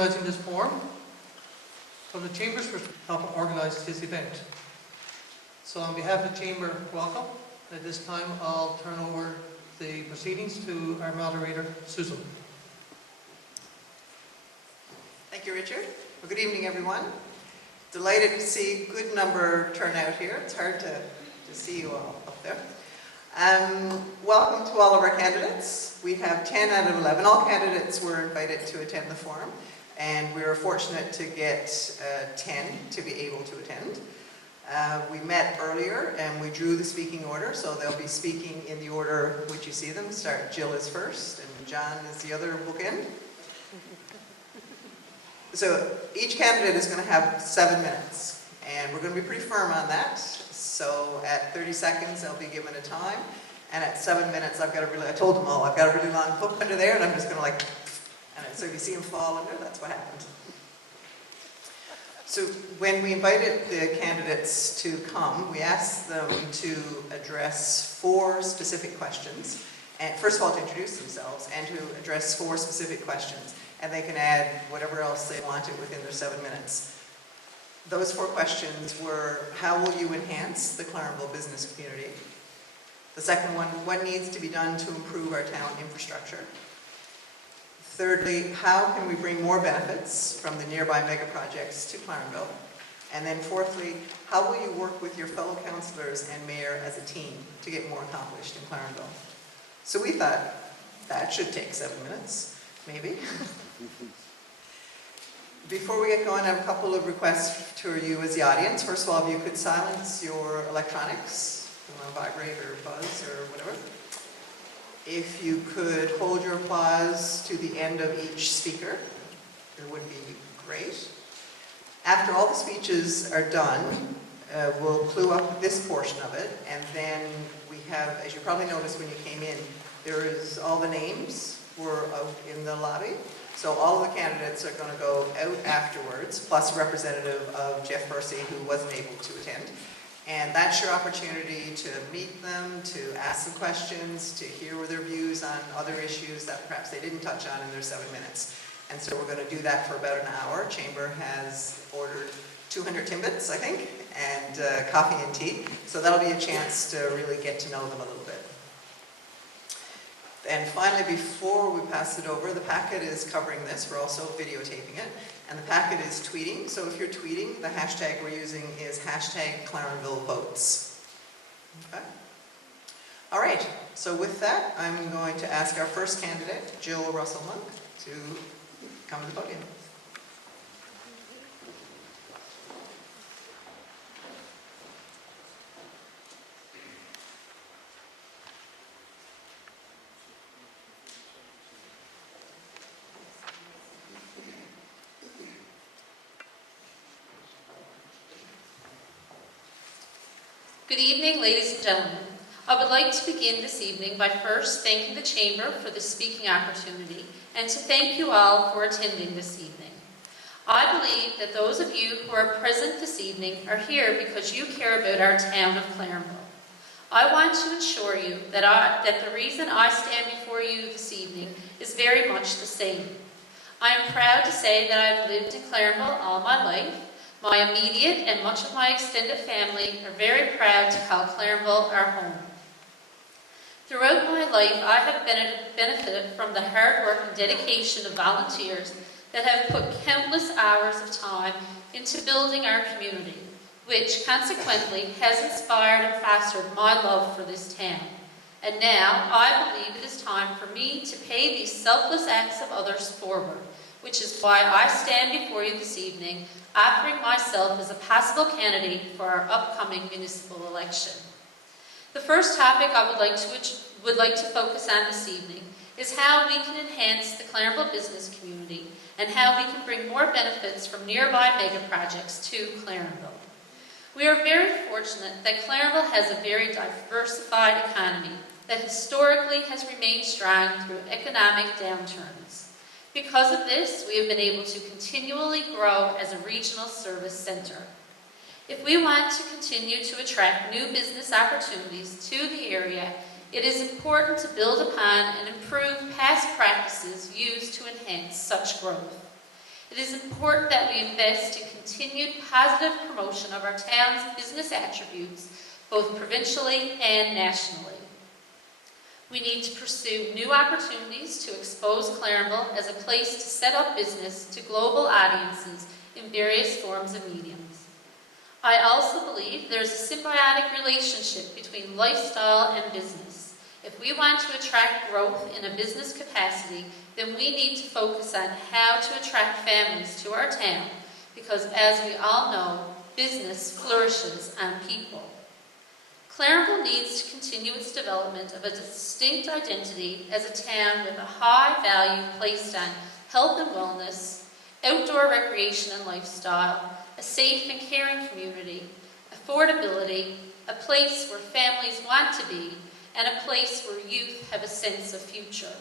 organising this forum. So the Chamber's for helping organise this event. So on behalf of the Chamber, welcome. At this time I'll turn over the proceedings to our moderator, Susan. Thank you, Richard. Well, good evening, everyone. Delighted to see a good number turn out here. It's hard to see you all up there. Welcome to all of our candidates. We have 10 out of 11. All candidates were invited to attend the forum, and we were fortunate to get 10 to be able to attend. We met earlier and we drew the speaking order, so they'll be speaking in the order which you see them. Jill is first and John is the other bookend. So each candidate is going to have 7 minutes, and we're going to be pretty firm on that. So at 30 seconds they'll be given a time, and at 7 minutes I told them all, I've got a really long hook under there, and I'm just going to so if you see them fall under, that's what happened. So when we invited the candidates to come, we asked them to address 4 specific questions. And first of all, to introduce themselves and to address 4 specific questions. And they can add whatever else they wanted within their 7 minutes. Those 4 questions were, how will you enhance the Clarenville business community? The second one, what needs to be done to improve our town infrastructure? Thirdly, how can we bring more benefits from the nearby mega projects to Clarenville? And then fourthly, how will you work with your fellow councillors and mayor as a team to get more accomplished in Clarenville? So we thought that should take 7 minutes, maybe. Before we get going, I have a couple of requests to you as the audience. First of all, if you could silence your electronics, if you want to vibrate or buzz or whatever. If you could hold your applause to the end of each speaker, it would be great. After all the speeches are done, we'll clue up this portion of it, and then we have, as you probably noticed when you came in, there is all the names were out in the lobby. So all of the candidates are going to go out afterwards, plus a representative of Jeff Bursey, who wasn't able to attend. And that's your opportunity to meet them, to ask them questions, to hear their views on other issues that perhaps they didn't touch on in their 7 minutes. And so we're going to do that for about an hour. Chamber has ordered 200 Timbits, I think, and coffee and tea. So that'll be a chance to really get to know them a little bit. And finally, before we pass it over, the packet is covering this. We're also videotaping it. And the packet is tweeting. So if you're tweeting, the hashtag we're using is #ClarenvilleVotes. Okay? All right. So with that, I'm going to ask our first candidate, Jill Russell-Monk, to come to the podium. Good evening, ladies and gentlemen. I would like to begin this evening by first thanking the Chamber for the speaking opportunity and to thank you all for attending this evening. I believe that those of you who are present this evening are here because you care about our town of Clarenville. I want to assure you that the reason I stand before you this evening is very much the same. I am proud to say that I've lived in Clarenville all my life. My immediate and much of my extended family are very proud to call Clarenville our home. Throughout my life, I have benefited from the hard work and dedication of volunteers that have put countless hours of time into building our community, which consequently has inspired and fostered my love for this town. And now, I believe it is time for me to pay these selfless acts of others forward, which is why I stand before you this evening offering myself as a possible candidate for our upcoming municipal election. The first topic I would like to focus on this evening is how we can enhance the Clarenville business community and how we can bring more benefits from nearby mega projects to Clarenville. We are very fortunate that Clarenville has a very diversified economy that historically has remained strong through economic downturns. Because of this, we have been able to continually grow as a regional service center. If we want to continue to attract new business opportunities to the area, it is important to build upon and improve past practices used to enhance such growth. It is important that we invest in continued positive promotion of our town's business attributes, both provincially and nationally. We need to pursue new opportunities to expose Clarenville as a place to set up business to global audiences in various forms and mediums. I also believe there's a symbiotic relationship between lifestyle and business. If we want to attract growth in a business capacity, then we need to focus on how to attract families to our town, because as we all know, business flourishes on people. Clarenville needs to continue its development of a distinct identity as a town with a high value placed on health and wellness, outdoor recreation and lifestyle, a safe and caring community, affordability, a place where families want to be, and a place where youth have a sense of future.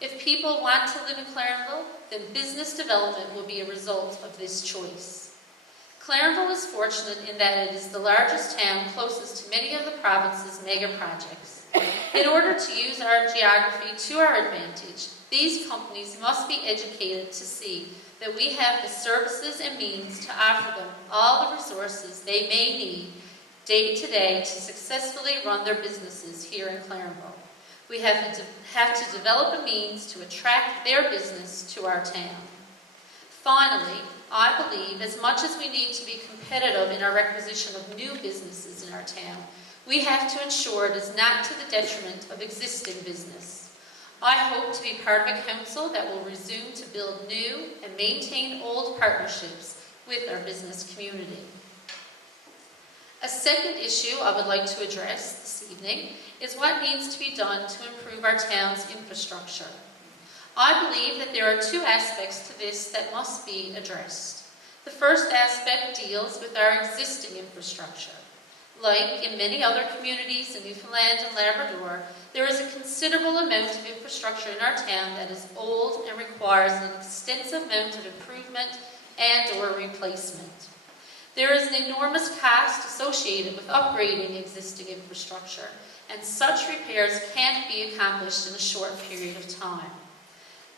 If people want to live in Clarenville, then business development will be a result of this choice. Clarenville is fortunate in that it is the largest town closest to many of the province's mega projects. In order to use our geography to our advantage, these companies must be educated to see that we have the services and means to offer them all the resources they may need day to day to successfully run their businesses here in Clarenville. We have to develop a means to attract their business to our town. Finally, I believe as much as we need to be competitive in our requisition of new businesses in our town, we have to ensure it is not to the detriment of existing business. I hope to be part of a council that will resume to build new and maintain old partnerships with our business community. A second issue I would like to address this evening is what needs to be done to improve our town's infrastructure. I believe that there are two aspects to this that must be addressed. The first aspect deals with our existing infrastructure. Like in many other communities in Newfoundland and Labrador, there is a considerable amount of infrastructure in our town that is old and requires an extensive amount of improvement and/or replacement. There is an enormous cost associated with upgrading existing infrastructure, and such repairs can't be accomplished in a short period of time.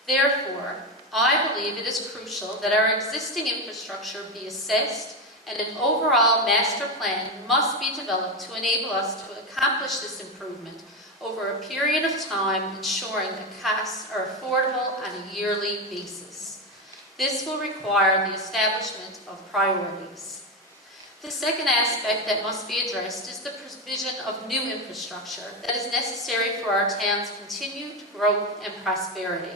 Therefore, I believe it is crucial that our existing infrastructure be assessed and an overall master plan must be developed to enable us to accomplish this improvement over a period of time, ensuring that costs are affordable on a yearly basis. This will require the establishment of priorities. The second aspect that must be addressed is the provision of new infrastructure that is necessary for our town's continued growth and prosperity.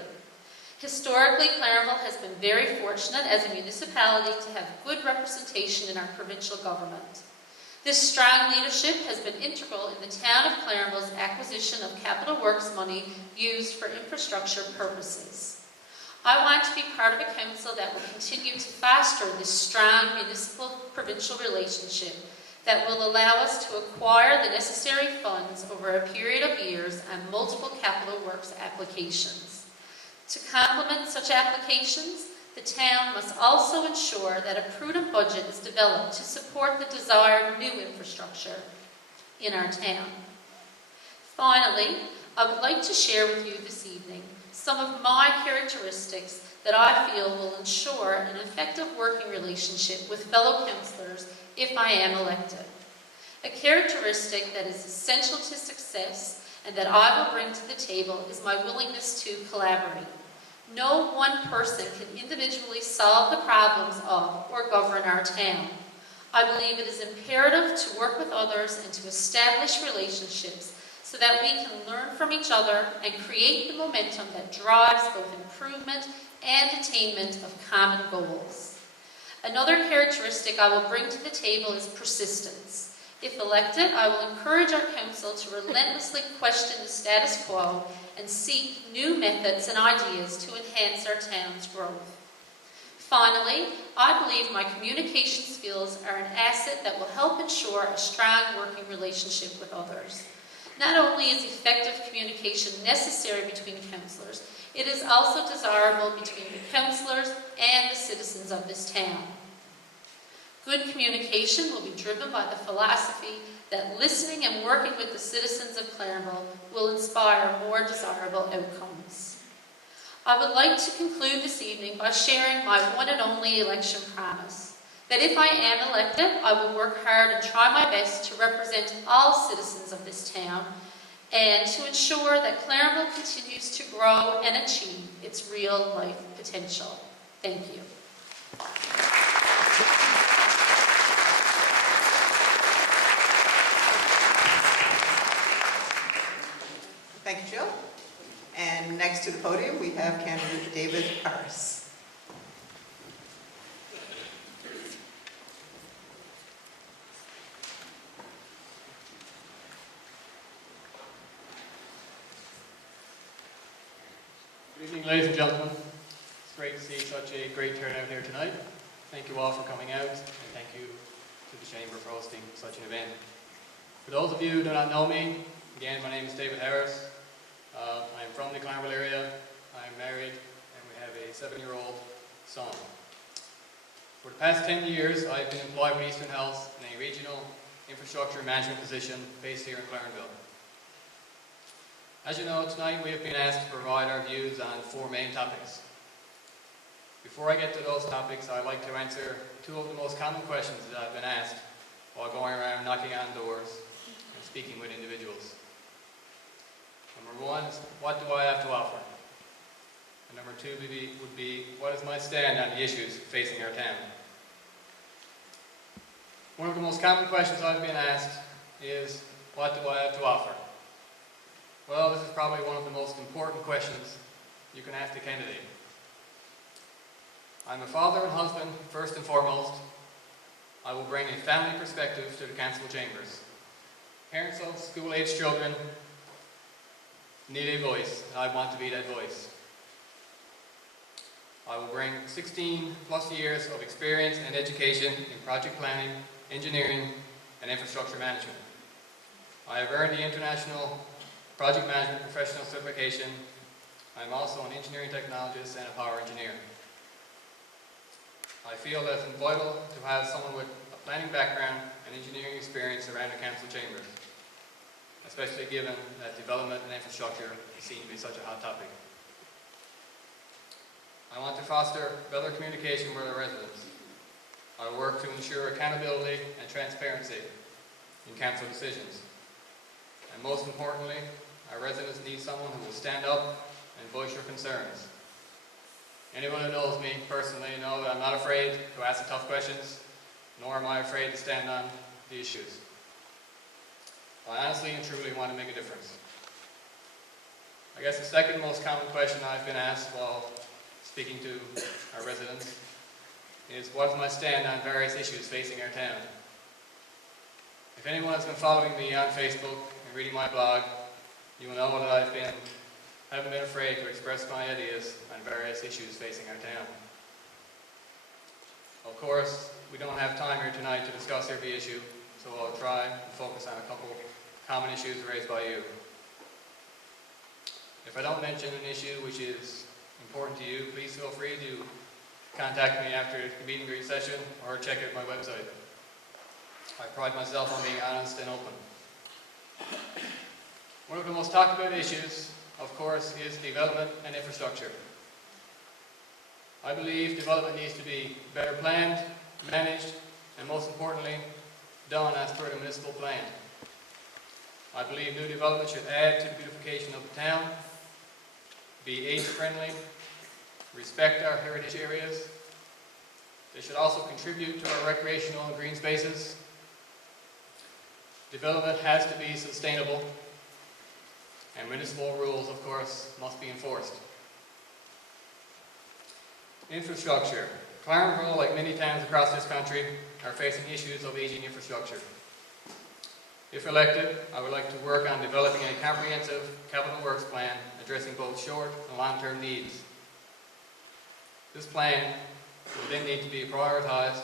Historically, Clarenville has been very fortunate as a municipality to have good representation in our provincial government. This strong leadership has been integral in the town of Clarenville's acquisition of capital works money used for infrastructure purposes. I want to be part of a council that will continue to foster this strong municipal-provincial relationship that will allow us to acquire the necessary funds over a period of years on multiple capital works applications. To complement such applications, the town must also ensure that a prudent budget is developed to support the desired new infrastructure in our town. Finally, I would like to share with you this evening some of my characteristics that I feel will ensure an effective working relationship with fellow councillors if I am elected. A characteristic that is essential to success and that I will bring to the table is my willingness to collaborate. No one person can individually solve the problems of or govern our town. I believe it is imperative to work with others and to establish relationships so that we can learn from each other and create the momentum that drives both improvement and attainment of common goals. Another characteristic I will bring to the table is persistence. If elected, I will encourage our council to relentlessly question the status quo and seek new methods and ideas to enhance our town's growth. Finally, I believe my communication skills are an asset that will help ensure a strong working relationship with others. Not only is effective communication necessary between councillors, it is also desirable between the councillors and the citizens of this town. Good communication will be driven by the philosophy that listening and working with the citizens of Clarenville will inspire more desirable outcomes. I would like to conclude this evening by sharing my one and only election promise, that if I am elected, I will work hard and try my best to represent all citizens of this town and to ensure that Clarenville continues to grow and achieve its real life potential. Thank you. Thank you, Jill. And next to the podium, we have candidate David Harris. Good evening, ladies and gentlemen. It's great to see such a great turnout here tonight. Thank you all for coming out, and thank you to the Chamber for hosting such an event. For those of you who do not know me, again, my name is David Harris. I'm from the Clarenville area. I'm married, and we have a 7-year-old son. For the past 10 years, I've been employed with Eastern Health in a regional infrastructure management position based here in Clarenville. As you know, tonight we have been asked to provide our views on 4 main topics. Before I get to those topics, I'd like to answer 2 of the most common questions that I've been asked while going around knocking on doors and speaking with individuals. Number 1 is, what do I have to offer? And number 2 would be, what is my stand on the issues facing our town? One of the most common questions I've been asked is, what do I have to offer? Well, this is probably one of the most important questions you can ask a candidate. I'm a father and husband, first and foremost. I will bring a family perspective to the council chambers. Parents of school-aged children need a voice, and I want to be that voice. I will bring 16 plus years of experience and education in project planning, engineering, and infrastructure management. I have earned the International Project Management Professional Certification. I'm also an engineering technologist and a power engineer. I feel that it's vital to have someone with a planning background and engineering experience around the council chambers, especially given that development and infrastructure seem to be such a hot topic. I want to foster better communication with our residents. I work to ensure accountability and transparency in council decisions. And most importantly, our residents need someone who will stand up and voice your concerns. Anyone who knows me personally knows that I'm not afraid to ask the tough questions, nor am I afraid to stand on the issues. I honestly and truly want to make a difference. I guess the second most common question I've been asked while speaking to our residents is, what is my stand on various issues facing our town? If anyone has been following me on Facebook and reading my blog, you will know that I haven't been afraid to express my ideas on various issues facing our town. Of course, we don't have time here tonight to discuss every issue, so I'll try and focus on a couple common issues raised by you. If I don't mention an issue which is important to you, please feel free to contact me after the meet and greet session or check out my website. I pride myself on being honest and open. One of the most talked about issues, of course, is development and infrastructure. I believe development needs to be better planned, managed, and most importantly, done as per the municipal plan. I believe new development should add to the beautification of the town, be age-friendly, respect our heritage areas. They should also contribute to our recreational and green spaces. Development has to be sustainable, and municipal rules, of course, must be enforced. Infrastructure. Clarenville, like many towns across this country, are facing issues of aging infrastructure. If elected, I would like to work on developing a comprehensive capital works plan addressing both short and long-term needs. This plan will then need to be prioritized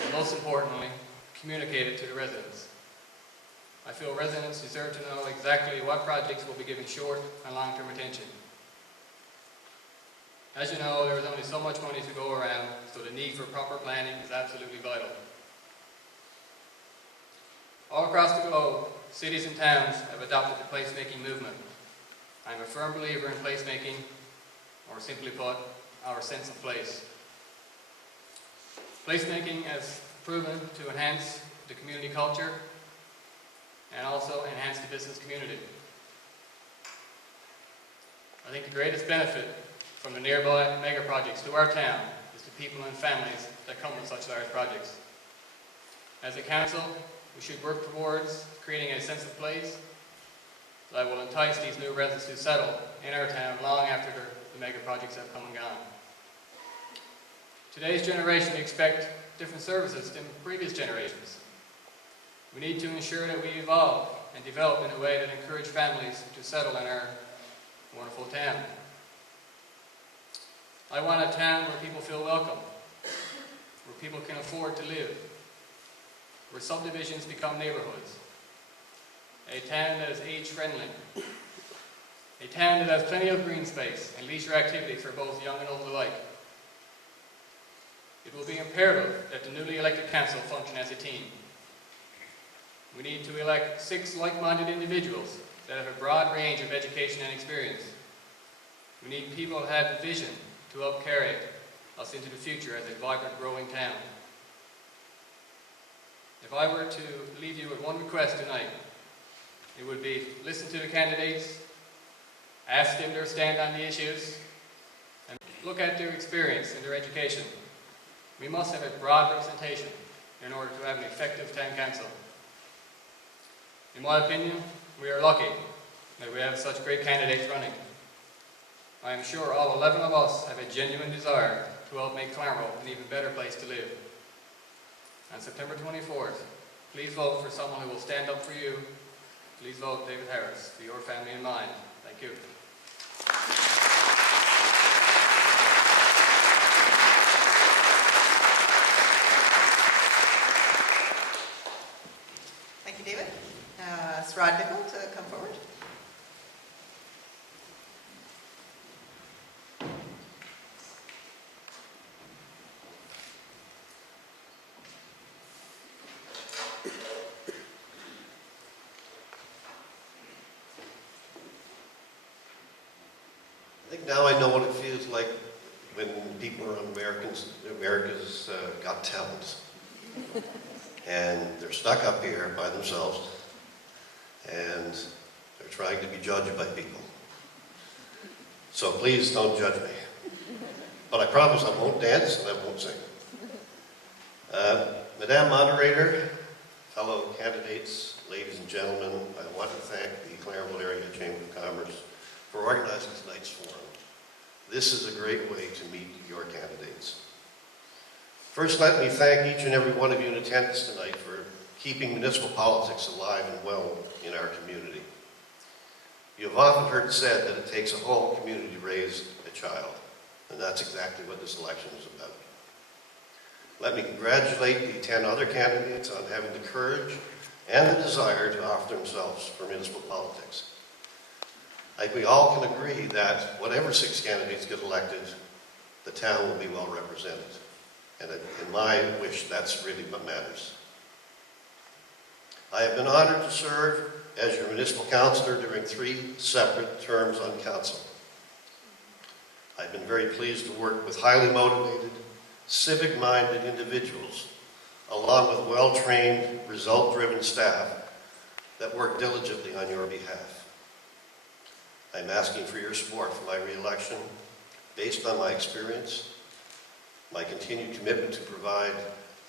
and, most importantly, communicated to the residents. I feel residents deserve to know exactly what projects will be given short and long-term attention. As you know, there is only so much money to go around, so the need for proper planning is absolutely vital. All across the globe, cities and towns have adopted the placemaking movement. I am a firm believer in placemaking, or simply put, our sense of place. Placemaking has proven to enhance the community culture and also enhance the business community. I think the greatest benefit from the nearby mega projects to our town is the people and families that come with such large projects. As a council, we should work towards creating a sense of place that will entice these new residents to settle in our town long after the mega projects have come and gone. Today's generation expect different services than previous generations. We need to ensure that we evolve and develop in a way that encourages families to settle in our wonderful town. I want a town where people feel welcome, where people can afford to live, where subdivisions become neighborhoods, a town that is age-friendly, a town that has plenty of green space and leisure activity for both young and old alike. It will be imperative that the newly elected council function as a team. We need to elect 6 like-minded individuals that have a broad range of education and experience. We need people who have the vision to help carry us into the future as a vibrant, growing town. If I were to leave you with one request tonight, it would be listen to the candidates, ask them their stand on the issues, and look at their experience and their education. We must have a broad representation in order to have an effective town council. In my opinion, we are lucky that we have such great candidates running. I am sure all 11 of us have a genuine desire to help make Clarenville an even better place to live. On September 24th, please vote for someone who will stand up for you. Please vote David Harris for your family and mine. Thank you. Thank you, David. Ask Rod Nickel to come forward. I think now I know what it feels like when people are on America's Got Talent. And they're stuck up here by themselves, and they're trying to be judged by people. So please don't judge me. But I promise I won't dance and I won't sing. Madame Moderator, fellow candidates, ladies and gentlemen, I want to thank the Clarenville Area Chamber of Commerce for organizing tonight's forum. This is a great way to meet your candidates. First, let me thank each and every one of you in attendance tonight for keeping municipal politics alive and well in our community. You have often heard said that it takes a whole community to raise a child, and that's exactly what this election is about. Let me congratulate the 10 other candidates on having the courage and the desire to offer themselves for municipal politics. I think we all can agree that whatever 6 candidates get elected, the town will be well represented. And in my wish, that's really what matters. I have been honored to serve as your municipal councillor during 3 separate terms on council. I've been very pleased to work with highly motivated, civic-minded individuals, along with well-trained, result-driven staff that work diligently on your behalf. I'm asking for your support for my re-election based on my experience, my continued commitment to provide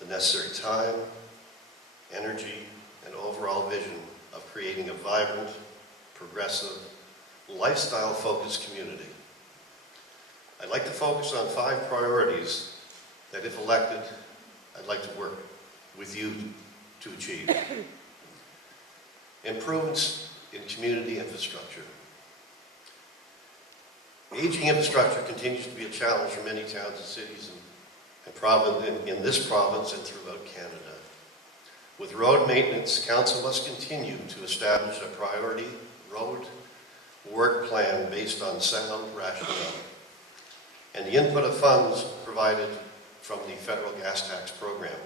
the necessary time, energy, and overall vision of creating a vibrant, progressive, lifestyle-focused community. I'd like to focus on 5 priorities that, if elected, I'd like to work with you to achieve. Improvements in community infrastructure. Aging infrastructure continues to be a challenge for many towns and cities in this province and throughout Canada. With road maintenance, council must continue to establish a priority road work plan based on sound rationale and the input of funds provided from the federal gas tax program.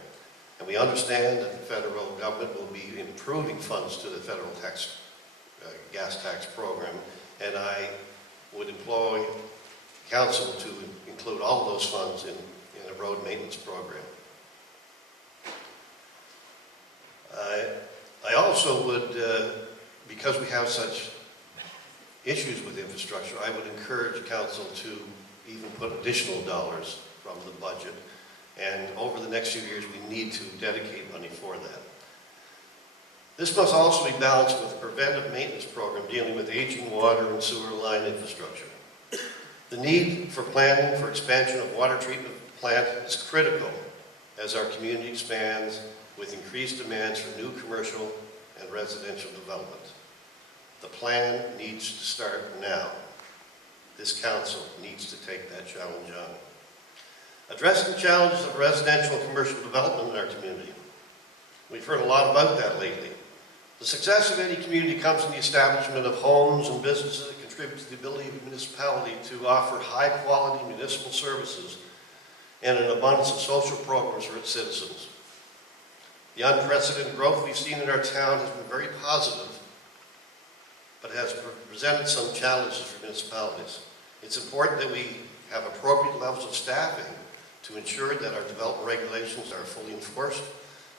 And we understand that the federal government will be improving funds to the federal gas tax program, and I would employ council to include all of those funds in a road maintenance program. I also would, because we have such issues with infrastructure, I would encourage council to even put additional dollars from the budget. And over the next few years, we need to dedicate money for that. This must also be balanced with a preventive maintenance program dealing with aging water and sewer line infrastructure. The need for planning for expansion of water treatment plant is critical as our community expands with increased demands for new commercial and residential development. The plan needs to start now. This council needs to take that challenge on. Addressing the challenges of residential and commercial development in our community. We've heard a lot about that lately. The success of any community comes in the establishment of homes and businesses that contribute to the ability of the municipality to offer high-quality municipal services and an abundance of social programs for its citizens. The unprecedented growth we've seen in our town has been very positive, but has presented some challenges for municipalities. It's important that we have appropriate levels of staffing to ensure that our development regulations are fully enforced,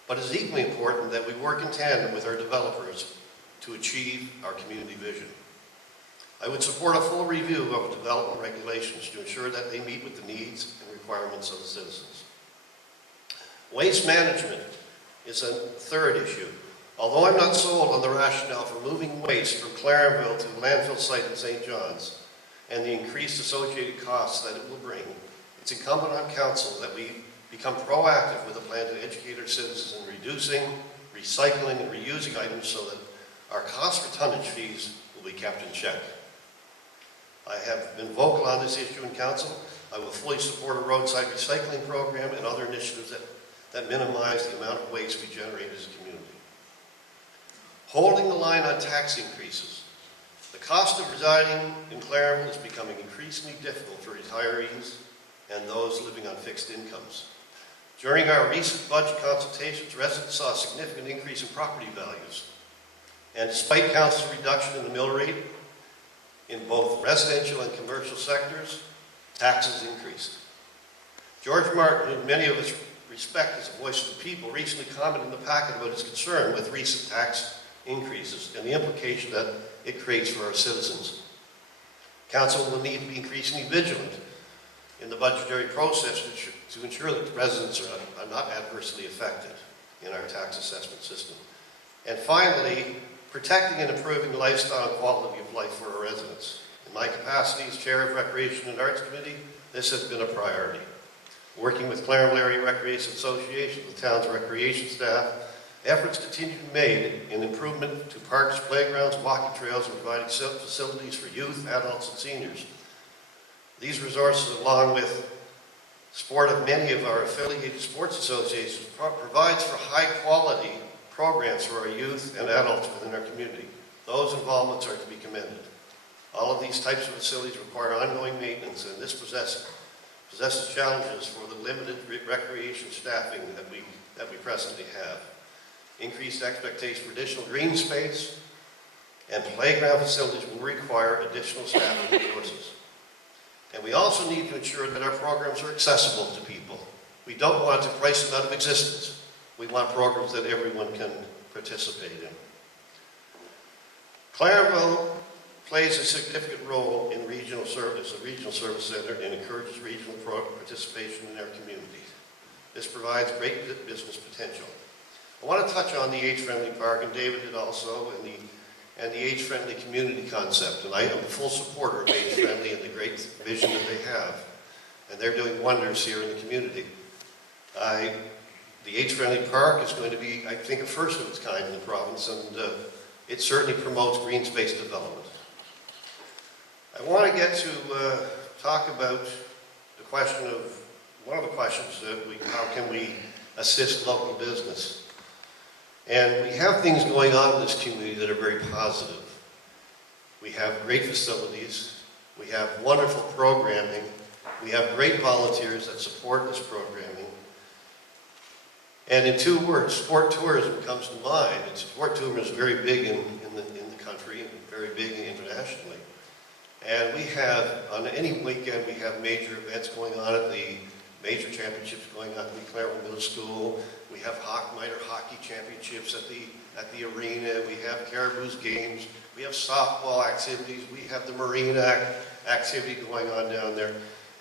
but it's equally important that we work in tandem with our developers to achieve our community vision. I would support a full review of development regulations to ensure that they meet with the needs and requirements of the citizens. Waste management is a third issue. Although I'm not sold on the rationale for moving waste from Clarenville to the landfill site in St. John's and the increased associated costs that it will bring, it's incumbent on council that we become proactive with a plan to educate our citizens in reducing, recycling, and reusing items so that our cost for tonnage fees will be kept in check. I have been vocal on this issue in council. I will fully support a roadside recycling program and other initiatives that minimize the amount of waste we generate as a community. Holding the line on tax increases. The cost of residing in Clarenville is becoming increasingly difficult for retirees and those living on fixed incomes. During our recent budget consultations, residents saw a significant increase in property values. And despite council's reduction in the mill rate, in both residential and commercial sectors, taxes increased. George Martin, who many of us respect as a voice of the people, recently commented in the packet about his concern with recent tax increases and the implication that it creates for our citizens. Council will need to be increasingly vigilant in the budgetary process to ensure that residents are not adversely affected in our tax assessment system. And finally, protecting and improving the lifestyle and quality of life for our residents. In my capacity as Chair of Recreation and Arts Committee, this has been a priority. Working with Clarenville Area Recreation Association, the town's recreation staff, efforts continue to be made in improvement to parks, playgrounds, walking trails, and providing facilities for youth, adults, and seniors. These resources, along with support of many of our affiliated sports associations, provides for high-quality programs for our youth and adults within our community. Those involvements are to be commended. All of these types of facilities require ongoing maintenance, and this possesses challenges for the limited recreation staffing that we presently have. Increased expectation for additional green space and playground facilities will require additional staffing resources. And we also need to ensure that our programs are accessible to people. We don't want to price them out of existence. We want programs that everyone can participate in. Clarenville plays a significant role in regional service, a regional service center, and encourages regional participation in our community. This provides great business potential. I want to touch on the age-friendly park, and David did also, and the age-friendly community concept. And I am a full supporter of age-friendly and the great vision that they have. And they're doing wonders here in the community. The age-friendly park is going to be, I think, a first of its kind in the province, and it certainly promotes green space development. I want to get to talk about the question of, one of the questions that how can we assist local business? And we have things going on in this community that are very positive. We have great facilities, we have wonderful programming, we have great volunteers that support this programming. And in two words, sport tourism comes to mind. And sport tourism is very big in the country and very big internationally. And we have, on any weekend, we have major events going on at the major championships going on at the Clarenville Middle School. We have minor hockey championships at the arena. We have Caribou's games. We have softball activities. We have the marina activity going on down there.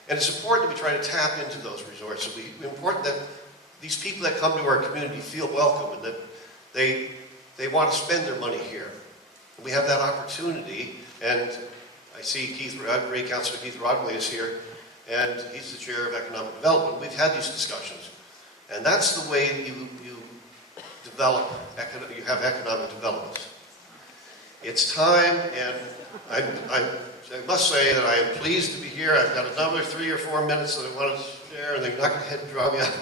And it's important that we try to tap into those resorts. It's important that these people that come to our community feel welcome and that they want to spend their money here. And we have that opportunity, and I see Great Councilor Keith Rodway is here, and he's the Chair of Economic Development. We've had these discussions, and that's the way you develop, you have economic development. It's time, and I must say that I am pleased to be here. I've got another 3 or 4 minutes that I want to share, and they're not going to draw me out.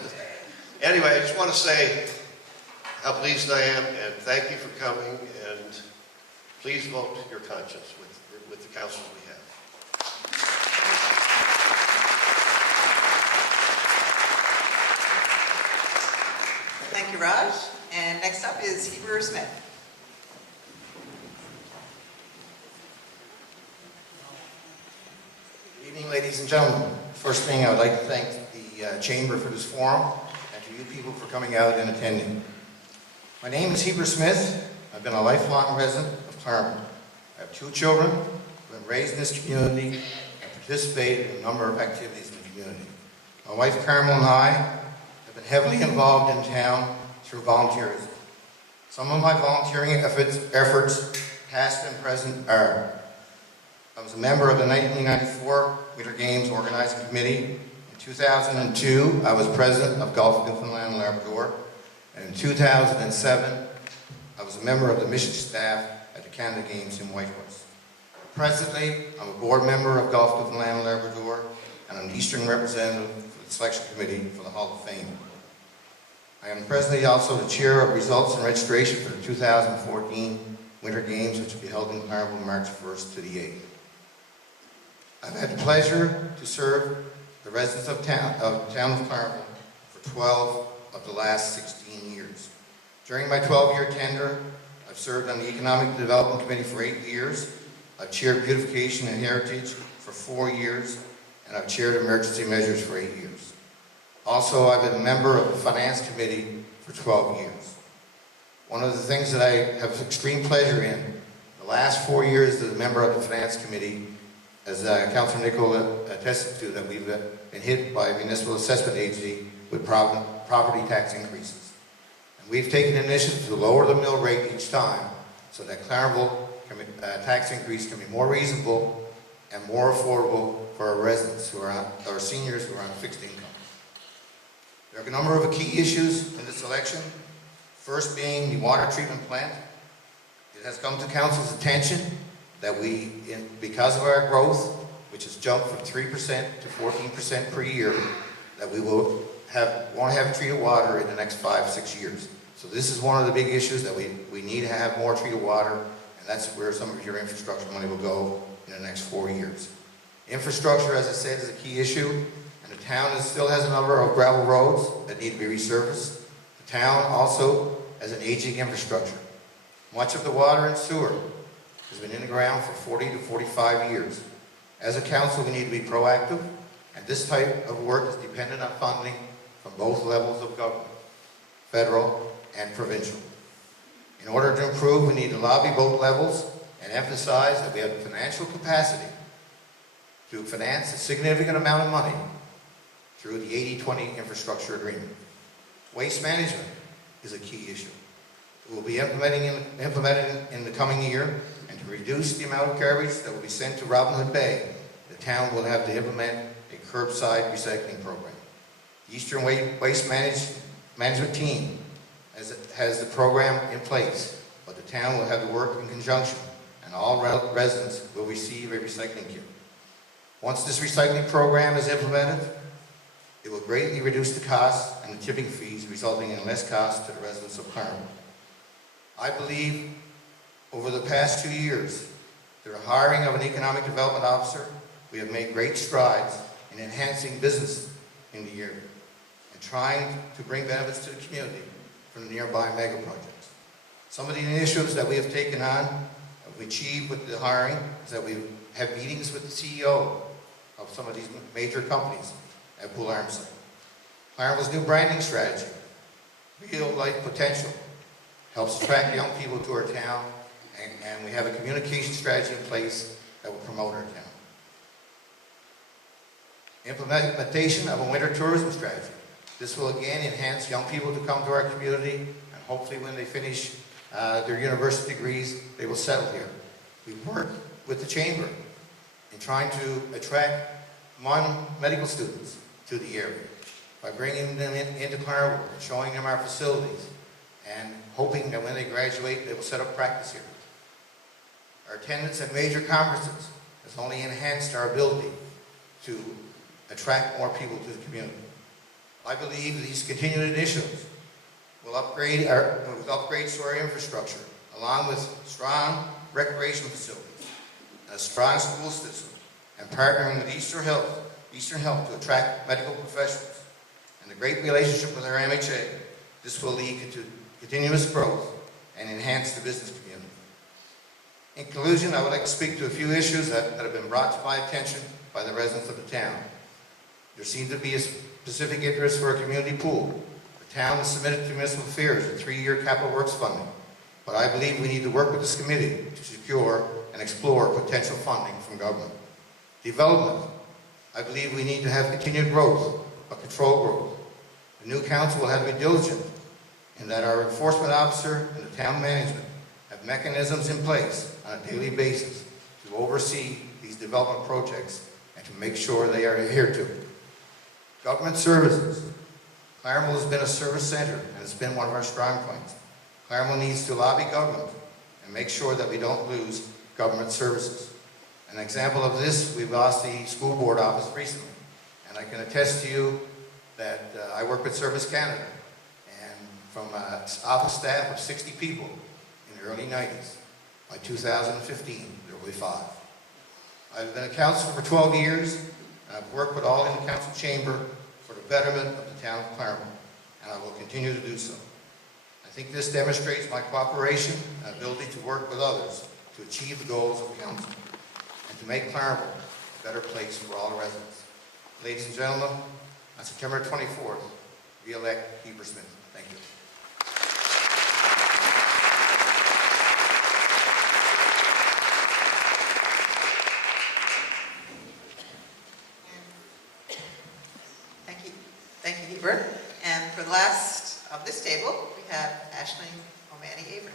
Anyway, I just want to say how pleased I am, and thank you for coming, and please vote your conscience with the councils we have. Thank you, Raj. And next up is Heber Smith. Good evening, ladies and gentlemen. First thing, I would like to thank the Chamber for this forum, and to you people for coming out and attending. My name is Heber Smith. I've been a lifelong resident of Clarenville. I have 2 children who have been raised in this community and participated in a number of activities in the community. My wife Carmel and I have been heavily involved in town through volunteerism. Some of my volunteering efforts, past and present, are: I was a member of the 1994 Winter Games Organizing Committee. In 2002, I was president of Golf Newfoundland and Labrador. And in 2007, I was a member of the mission staff at the Canada Games in Whitehorse. Presently, I'm a board member of Golf Newfoundland and Labrador, and I'm an Eastern representative for the selection committee for the Hall of Fame. I am presently also the chair of results and registration for the 2014 Winter Games, which will be held in Clarenville March 1st to the 8th. I've had the pleasure to serve the residents of town of Clarenville for 12 of the last 16 years. During my 12-year tenure, I've served on the Economic Development Committee for 8 years. I've chaired Beautification and Heritage for 4 years, and I've chaired Emergency Measures for 8 years. Also, I've been a member of the Finance Committee for 12 years. One of the things that I have extreme pleasure in, the last 4 years as a member of the Finance Committee, as Councillor Nicola attested to, that we've been hit by a municipal assessment agency with property tax increases. And we've taken initiative to lower the mill rate each time so that Clarenville tax increase can be more reasonable and more affordable for our residents who are our seniors who are on fixed income. There are a number of key issues in this election. First being the water treatment plant. It has come to Council's attention that because of our growth, which has jumped from 3% to 14% per year, that we won't have treated water in the next 5-6 years. So this is one of the big issues, that we need to have more treated water, and that's where some of your infrastructure money will go in the next 4 years. Infrastructure, as I said, is a key issue, and the town still has a number of gravel roads that need to be resurfaced. The town also has an aging infrastructure. Much of the water and sewer has been in the ground for 40 to 45 years. As a council, we need to be proactive, and this type of work is dependent on funding from both levels of government, federal and provincial. In order to improve, we need to lobby both levels and emphasize that we have the financial capacity to finance a significant amount of money through the 80-20 infrastructure agreement. Waste management is a key issue. We will be implementing in the coming year, and to reduce the amount of garbage that will be sent to Robin Hood Bay, the town will have to implement a curbside recycling program. The Eastern Waste Management Team has the program in place, but the town will have to work in conjunction, and all residents will receive a recycling kit. Once this recycling program is implemented, it will greatly reduce the costs and the tipping fees, resulting in less cost to the residents of Clarenville. I believe over the past 2 years, through the hiring of an economic development officer, we have made great strides in enhancing business in the area and trying to bring benefits to the community from the nearby mega projects. Some of the initiatives that we have taken on, we achieved with the hiring, is that we've have meetings with the CEO of some of these major companies at Pool Armstrong. Clarenville's new branding strategy, real life potential, helps attract young people to our town, and we have a communication strategy in place that will promote our town. Implementation of a winter tourism strategy. This will again enhance young people to come to our community, and hopefully when they finish their university degrees, they will settle here. We work with the Chamber in trying to attract medical students to the area by bringing them into Clarenville, showing them our facilities, and hoping that when they graduate, they will set up practice here. Our attendance at major conferences has only enhanced our ability to attract more people to the community. I believe these continued initiatives will upgrade upgrades to our infrastructure, along with strong recreation facilities, a strong school system, and partnering with Eastern Health to attract medical professionals, and the great relationship with our MHA. This will lead to continuous growth and enhance the business community. In conclusion, I would like to speak to a few issues that have been brought to my attention by the residents of the town. There seems to be a specific interest for a community pool. The town has submitted to municipal affairs a 3-year capital works funding, but I believe we need to work with this committee to secure and explore potential funding from government. Development. I believe we need to have continued growth, but controlled growth. The new council will have to be diligent in that our enforcement officer and the town management have mechanisms in place on a daily basis to oversee these development projects and to make sure they are adhered to. Government services. Clarenville has been a service center and it's been one of our strong points. Clarenville needs to lobby government and make sure that we don't lose government services. An example of this, we lost the school board office recently, and I can attest to you that I work with Service Canada, and from an office staff of 60 people in the early 90s, by 2015, there will be 5. I've been a councillor for 12 years, and I've worked with all in the council chamber for the betterment of the town of Clarenville, and I will continue to do so. I think this demonstrates my cooperation and ability to work with others to achieve the goals of council and to make Clarenville a better place for all the residents. Ladies and gentlemen, on September 24th, re-elect Heber Smith. Thank you. Thank you, Heber. And for the last of this table, we have Aisling O'Mahony-Avery.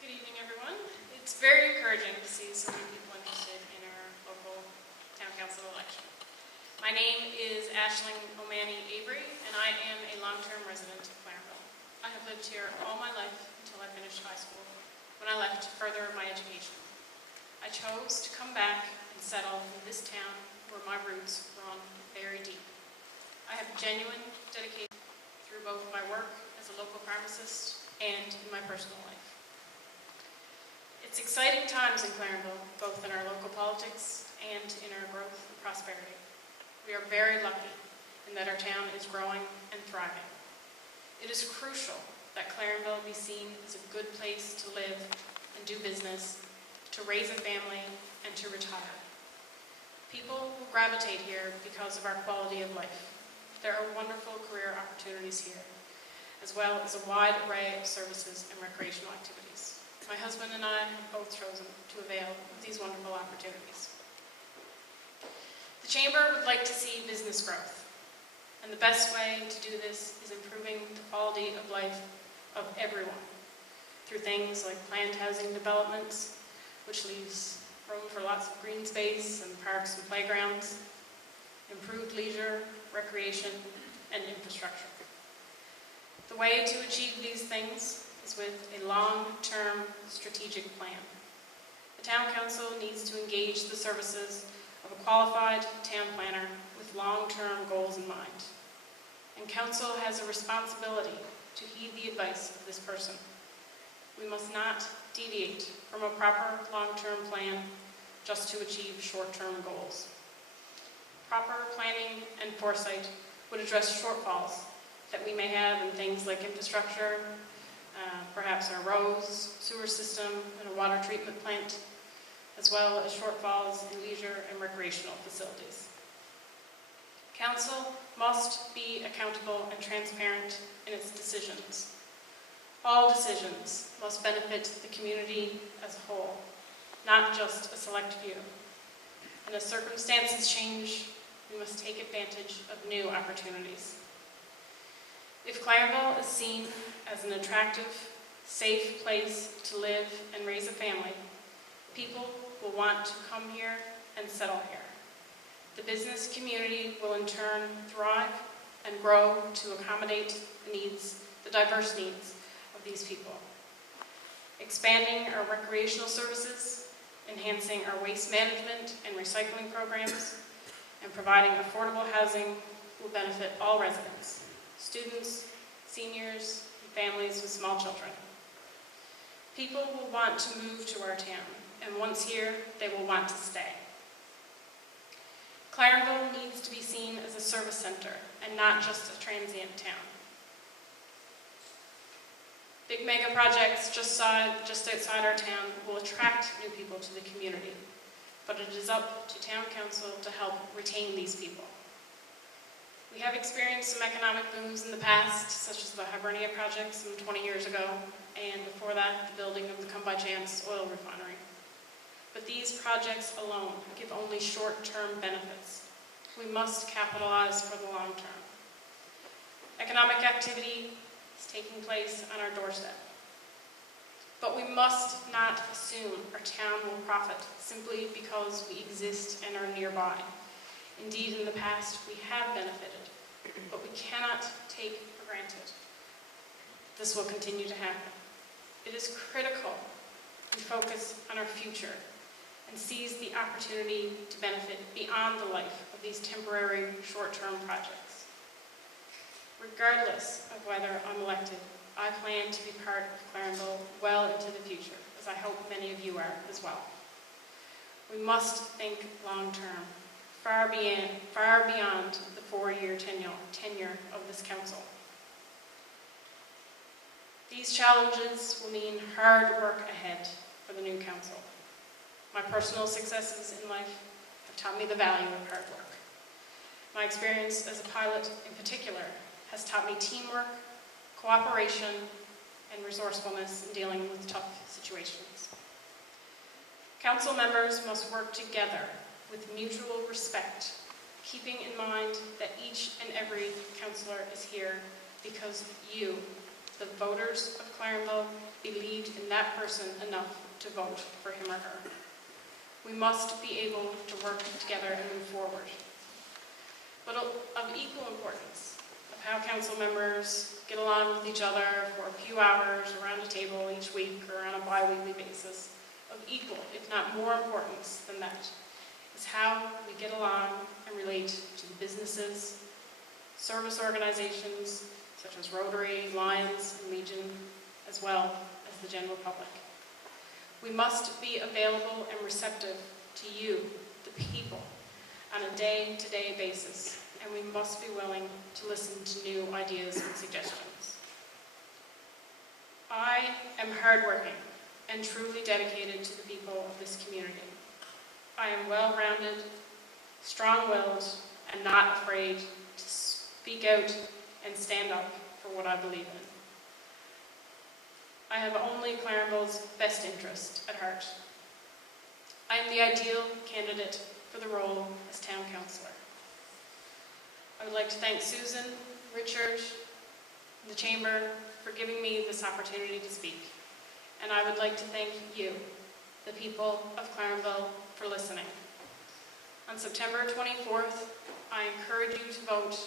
Good evening, everyone. It's very encouraging to see so many people interested in our local town council election. My name is Aisling O'Mahony-Avery, and I am a long-term resident of Clarenville. I have lived here all my life until I finished high school, when I left to further my education. I chose to come back and settle in this town where my roots run very deep. I have genuine dedication through both my work as a local pharmacist and in my personal life. It's exciting times in Clarenville, both in our local politics and in our growth and prosperity. We are very lucky in that our town is growing and thriving. It is crucial that Clarenville be seen as a good place to live and do business, to raise a family, and to retire. People will gravitate here because of our quality of life. There are wonderful career opportunities here, as well as a wide array of services and recreational activities. My husband and I have both chosen to avail of these wonderful opportunities. The Chamber would like to see business growth, and the best way to do this is improving the quality of life of everyone through things like planned housing developments, which leaves room for lots of green space and parks and playgrounds, improved leisure, recreation, and infrastructure. The way to achieve these things is with a long-term strategic plan. The Town Council needs to engage the services of a qualified town planner with long-term goals in mind. And Council has a responsibility to heed the advice of this person. We must not deviate from a proper long-term plan just to achieve short-term goals. Proper planning and foresight would address shortfalls that we may have in things like infrastructure, perhaps our roads, sewer system, and a water treatment plant, as well as shortfalls in leisure and recreational facilities. Council must be accountable and transparent in its decisions. All decisions must benefit the community as a whole, not just a select few. And as circumstances change, we must take advantage of new opportunities. If Clarenville is seen as an attractive, safe place to live and raise a family, people will want to come here and settle here. The business community will in turn thrive and grow to accommodate the diverse needs of these people. Expanding our recreational services, enhancing our waste management and recycling programs, and providing affordable housing will benefit all residents, students, seniors, and families with small children. People will want to move to our town, and once here, they will want to stay. Clarenville needs to be seen as a service center and not just a transient town. Big mega projects just outside our town will attract new people to the community, but it is up to town council to help retain these people. We have experienced some economic booms in the past, such as the Hibernia project some 20 years ago, and before that, the building of the Come By Chance oil refinery. But these projects alone give only short-term benefits. We must capitalize for the long term. Economic activity is taking place on our doorstep. But we must not assume our town will profit simply because we exist and are nearby. Indeed, in the past, we have benefited, but we cannot take for granted this will continue to happen. It is critical we focus on our future and seize the opportunity to benefit beyond the life of these temporary short-term projects. Regardless of whether I'm elected, I plan to be part of Clarenville well into the future, as I hope many of you are as well. We must think long-term, far beyond the 4-year tenure of this council. These challenges will mean hard work ahead for the new council. My personal successes in life have taught me the value of hard work. My experience as a pilot in particular has taught me teamwork, cooperation, and resourcefulness in dealing with tough situations. Council members must work together with mutual respect, keeping in mind that each and every councillor is here because you, the voters of Clarenville, believed in that person enough to vote for him or her. We must be able to work together and move forward. But of equal importance, of how council members get along with each other for a few hours around a table each week or on a bi-weekly basis, of equal, if not more importance than that, is how we get along and relate to the businesses, service organizations such as Rotary, Lions, and Legion, as well as the general public. We must be available and receptive to you, the people, on a day-to-day basis, and we must be willing to listen to new ideas and suggestions. I am hardworking and truly dedicated to the people of this community. I am well-rounded, strong-willed, and not afraid to speak out and stand up for what I believe in. I have only Clarenville's best interest at heart. I am the ideal candidate for the role as town councillor. I would like to thank Susan, Richard, and the Chamber for giving me this opportunity to speak. And I would like to thank you, the people of Clarenville, for listening. On September 24th, I encourage you to vote,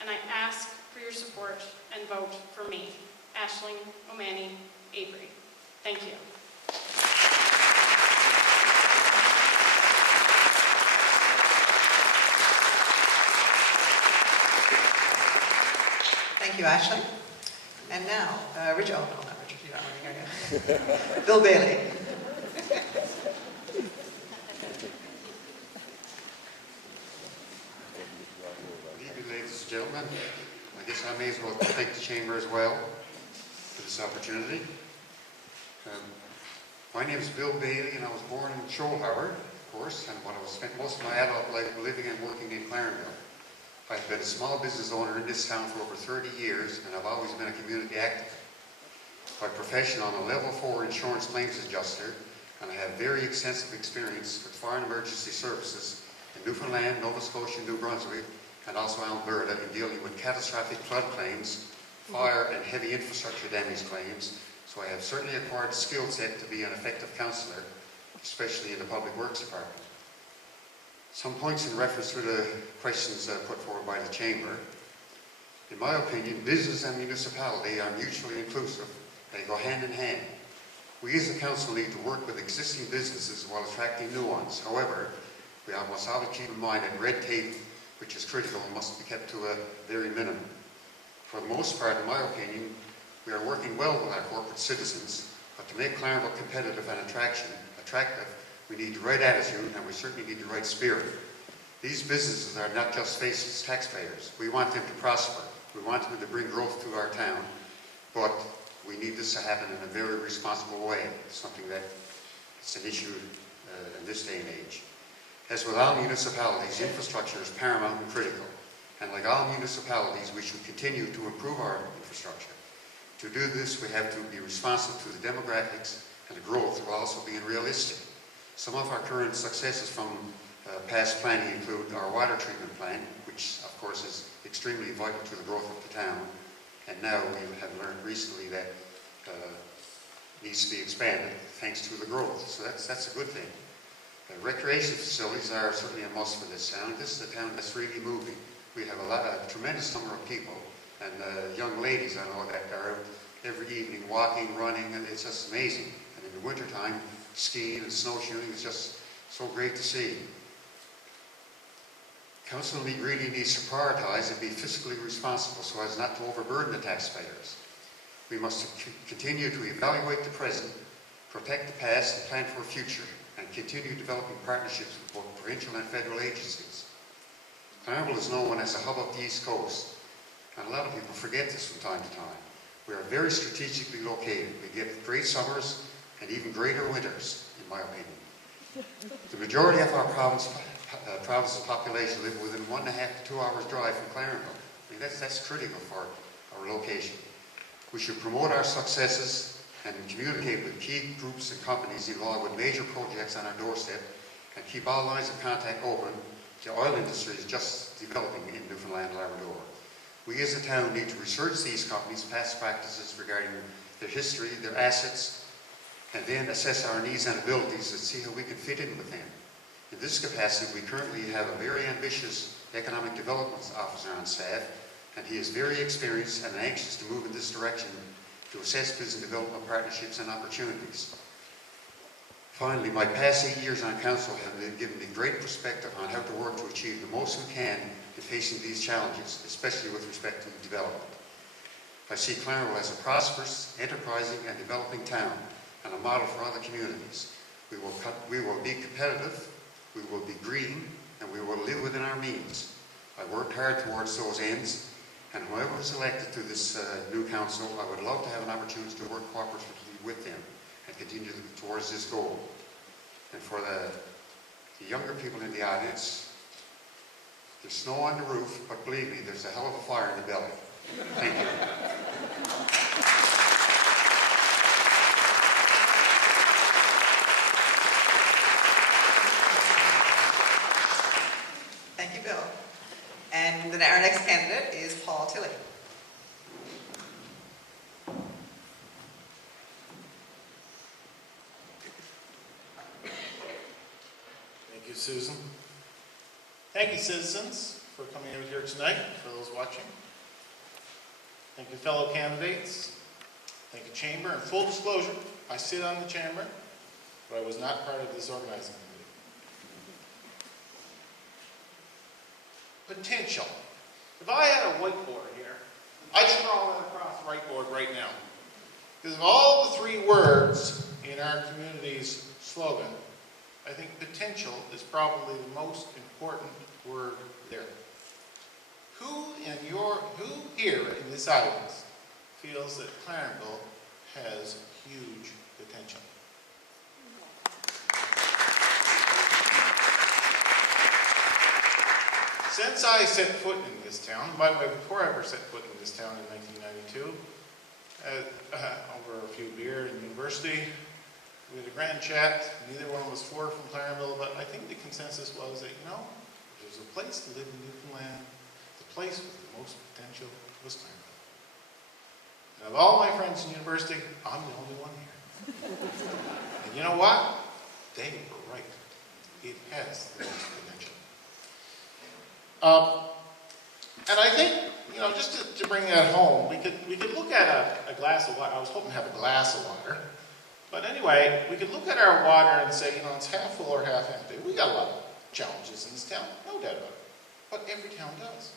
and I ask for your support and vote for me, Aisling O'Mahony Avery. Thank you. Thank you, Aisling. And now, Richard, oh no, not Richard, you're not running here yet. Bill Bailey. Chairman. I guess I may as well thank the Chamber as well for this opportunity. My name is Bill Bailey, and I was born in Shoalhaber, of course, and I spent most of my adult life living and working in Clarenville. I've been a small business owner in this town for over 30 years, and I've always been a community activist. By profession, I'm a level 4 insurance claims adjuster, and I have very extensive experience with fire and emergency services in Newfoundland, Nova Scotia, New Brunswick, and also Alberta in dealing with catastrophic flood claims, fire and heavy infrastructure damage claims. So I have certainly acquired the skill set to be an effective councillor, especially in the Public Works Department. Some points in reference to the questions put forward by the Chamber. In my opinion, business and municipality are mutually inclusive. They go hand in hand. We as a council need to work with existing businesses while attracting new ones. However, we must always keep in mind that red tape, which is critical, must be kept to a very minimum. For the most part, in my opinion, we are working well with our corporate citizens, but to make Clarenville competitive and attractive, we need the right attitude, and we certainly need the right spirit. These businesses are not just faceless taxpayers. We want them to prosper. We want them to bring growth to our town, but we need this to happen in a very responsible way, something that is an issue in this day and age. As with all municipalities, infrastructure is paramount and critical, and like all municipalities, we should continue to improve our infrastructure. To do this, we have to be responsive to the demographics and the growth while also being realistic. Some of our current successes from past planning include our water treatment plant, which of course is extremely vital to the growth of the town. And now we have learned recently that needs to be expanded thanks to the growth. So that's a good thing. Recreation facilities are certainly a must for this town. This is a town that's really moving. We have a tremendous number of people. And young ladies, I know, that are out every evening walking, running, and it's just amazing. And in the wintertime, skiing and snowshoeing is just so great to see. Council really needs to prioritize and be fiscally responsible so as not to overburden the taxpayers. We must continue to evaluate the present, protect the past, and plan for the future, and continue developing partnerships with both provincial and federal agencies. Clarenville is known as a hub of the East Coast. And a lot of people forget this from time to time. We are very strategically located. We get great summers and even greater winters, in my opinion. The majority of our province's population live within 1.5 to 2 hours drive from Clarenville. I mean, that's critical for our location. We should promote our successes and communicate with key groups and companies involved with major projects on our doorstep and keep all lines of contact open. The oil industry is just developing in Newfoundland and Labrador. We as a town need to research these companies' past practices regarding their history, their assets, and then assess our needs and abilities and see how we can fit in with them. In this capacity, we currently have a very ambitious economic development officer on staff, and he is very experienced and anxious to move in this direction to assess business development partnerships and opportunities. Finally, my past 8 years on council have given me great perspective on how to work to achieve the most we can in facing these challenges, especially with respect to development. I see Clarenville as a prosperous, enterprising, and developing town, and a model for other communities. We will be competitive, we will be green, and we will live within our means. I worked hard towards those ends, and whoever is elected to this new council, I would love to have an opportunity to work cooperatively with them and continue towards this goal. And for the younger people in the audience, there's snow on the roof, but believe me, there's a hell of a fire in the belly. Thank you. Thank you, Bill. And our next candidate is Paul Tilley. Thank you, Susan. Thank you, citizens, for coming out here tonight, for those watching. Thank you, fellow candidates. Thank you, Chamber. And full disclosure, I sit on the Chamber, but I was not part of this organizing committee. Potential. If I had a whiteboard here, I'd scroll it across the whiteboard right now. Because of all the 3 words in our community's slogan, I think potential is probably the most important word there. Who here in this audience feels that Clarenville has huge potential? Since I set foot in this town, by the way, before I ever set foot in this town in 1992, over a few beer in university, we had a grand chat. Neither one was from Clarenville, but I think the consensus was that, if there's a place to live in Newfoundland, the place with the most potential was Clarenville. And of all my friends in university, I'm the only one here. And you know what? They were right. It has the most potential. And I think, just to bring that home, we could look at a glass of water. I was hoping to have a glass of water. But anyway, we could look at our water and say, it's half full or half empty. We got a lot of challenges in this town, no doubt about it. But every town does.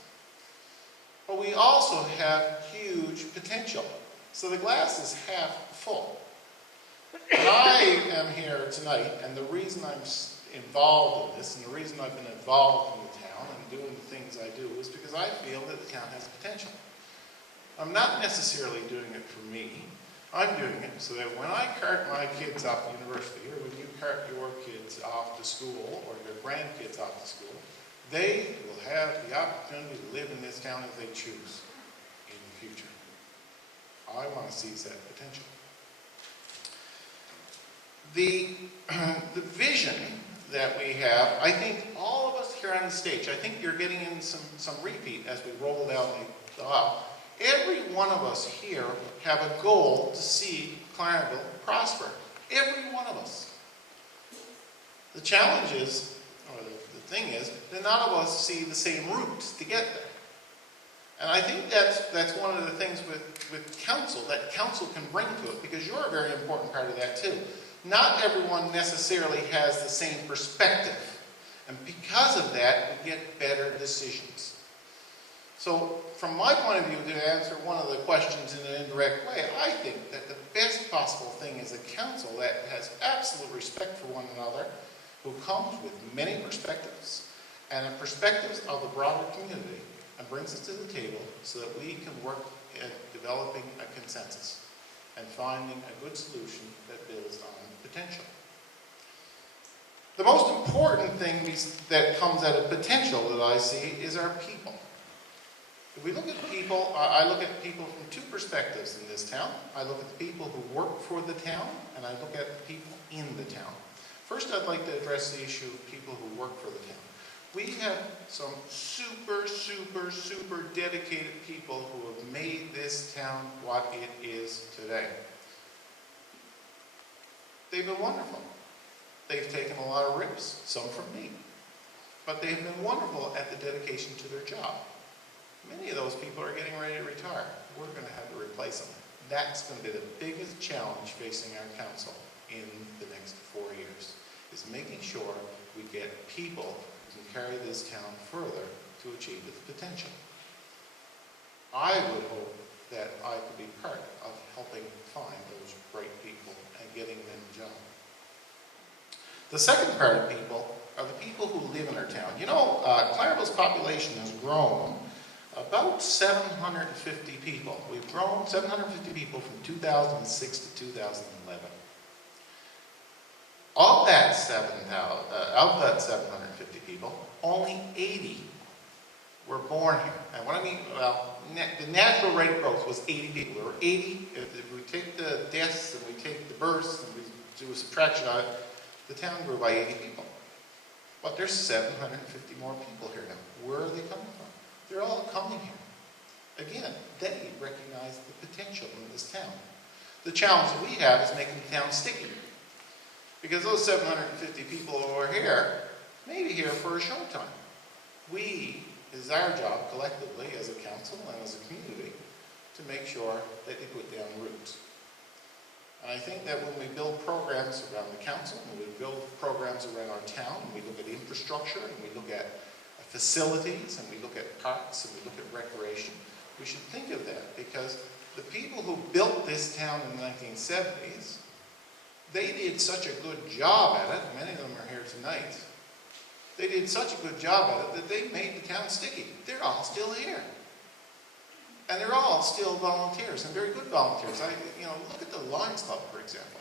But we also have huge potential. So the glass is half full. And I am here tonight, and the reason I'm involved in this, and the reason I've been involved in the town and doing the things I do, is because I feel that the town has potential. I'm not necessarily doing it for me. I'm doing it so that when I cart my kids off to university, or when you cart your kids off to school, or your grandkids off to school, they will have the opportunity to live in this town as they choose in the future. I want to seize that potential. The vision that we have, I think all of us here on the stage, I think you're getting in some repeat as we roll down the aisle. Every one of us here have a goal to see Clarenville prosper. Every one of us. The challenge is, or the thing is, that none of us see the same routes to get there. And I think that's one of the things with council, that council can bring to it, because you're a very important part of that too. Not everyone necessarily has the same perspective. And because of that, we get better decisions. So, from my point of view, to answer one of the questions in an indirect way, I think that the best possible thing is a council that has absolute respect for one another, who comes with many perspectives, and perspectives of the broader community, and brings it to the table so that we can work at developing a consensus and finding a good solution that builds on potential. The most important thing that comes out of potential that I see is our people. If we look at people, I look at people from two perspectives in this town. I look at the people who work for the town, and I look at the people in the town. First, I'd like to address the issue of people who work for the town. We have some super, super, super dedicated people who have made this town what it is today. They've been wonderful. They've taken a lot of rips, some from me. But they've been wonderful at the dedication to their job. Many of those people are getting ready to retire. We're going to have to replace them. That's going to be the biggest challenge facing our council in the next 4 years, is making sure we get people who can carry this town further to achieve its potential. I would hope that I could be part of helping find those great people and getting them a job. The second part of people are the people who live in our town. Clarenville's population has grown about 750 people. We've grown 750 people from 2006 to 2011. Of that 750 people, only 80 were born here. And what I mean, the natural rate of growth was 80 people. There were 80, if we take the deaths and we take the births and we do a subtraction of it, the town grew by 80 people. But there's 750 more people here now. Where are they coming from? They're all coming here. Again, they recognize the potential in this town. The challenge that we have is making the town sticky. Because those 750 people who are here may be here for a short time. It is our job collectively as a council and as a community to make sure that they put down roots. And I think that when we build programs around the council, when we build programs around our town, and we look at infrastructure, and we look at facilities, and we look at parks, and we look at recreation, we should think of that, because the people who built this town in the 1970s, they did such a good job at it, many of them are here tonight, They did such a good job at it that they made the town sticky. They're all still here. And they're all still volunteers, and very good volunteers. Look at the Lions Club, for example.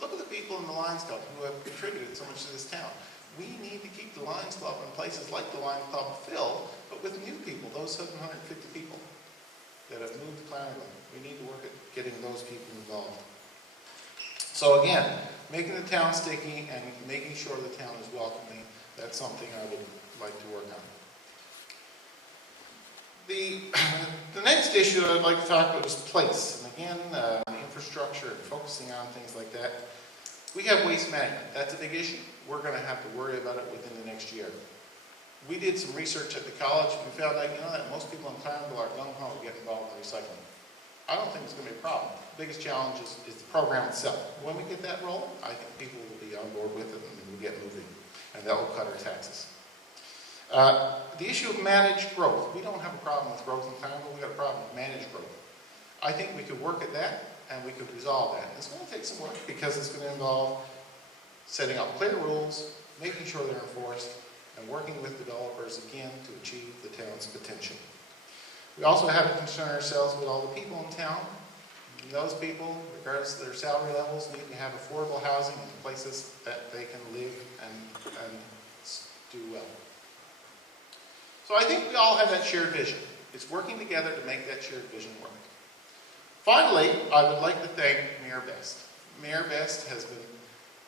Look at the people in the Lions Club who have contributed so much to this town. We need to keep the Lions Club and places like the Lions Club filled, but with new people, those 750 people that have moved to Clarenville. We need to work at getting those people involved. So again, making the town sticky and making sure the town is welcoming, that's something I would like to work on. The next issue I'd like to talk about is place. And again, infrastructure and focusing on things like that. We have waste management. That's a big issue. We're going to have to worry about it within the next year. We did some research at the college, and we found out, that most people in Clarenville are gung-ho to get involved in recycling. I don't think it's going to be a problem. The biggest challenge is the program itself. When we get that rolling, I think people will be on board with it and we'll get moving, and that will cut our taxes. The issue of managed growth. We don't have a problem with growth in Clarenville. We've got a problem with managed growth. I think we could work at that, and we could resolve that. It's going to take some work because it's going to involve setting up clear rules, making sure they're enforced, and working with developers again to achieve the town's potential. We also have to concern ourselves with all the people in town. And those people, regardless of their salary levels, need to have affordable housing in places that they can live and do well. So I think we all have that shared vision. It's working together to make that shared vision work. Finally, I would like to thank Mayor Best. Mayor Best has been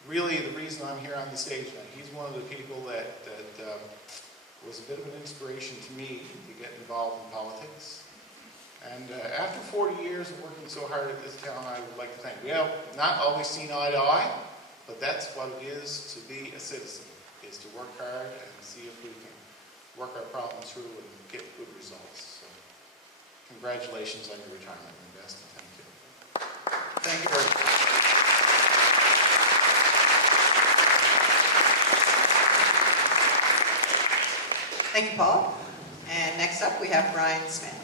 really the reason I'm here on the stage tonight. He's one of the people that was a bit of an inspiration to me to get involved in politics. And after 40 years of working so hard at this town, I would like to thank. We have not always seen eye to eye, but that's what it is to be a citizen, is to work hard and see if we can work our problems through and get good results. So, congratulations on your retirement, Mayor Best, and thank you. Thank you very much. Thank you, Paul. And next up, we have Brian Smith.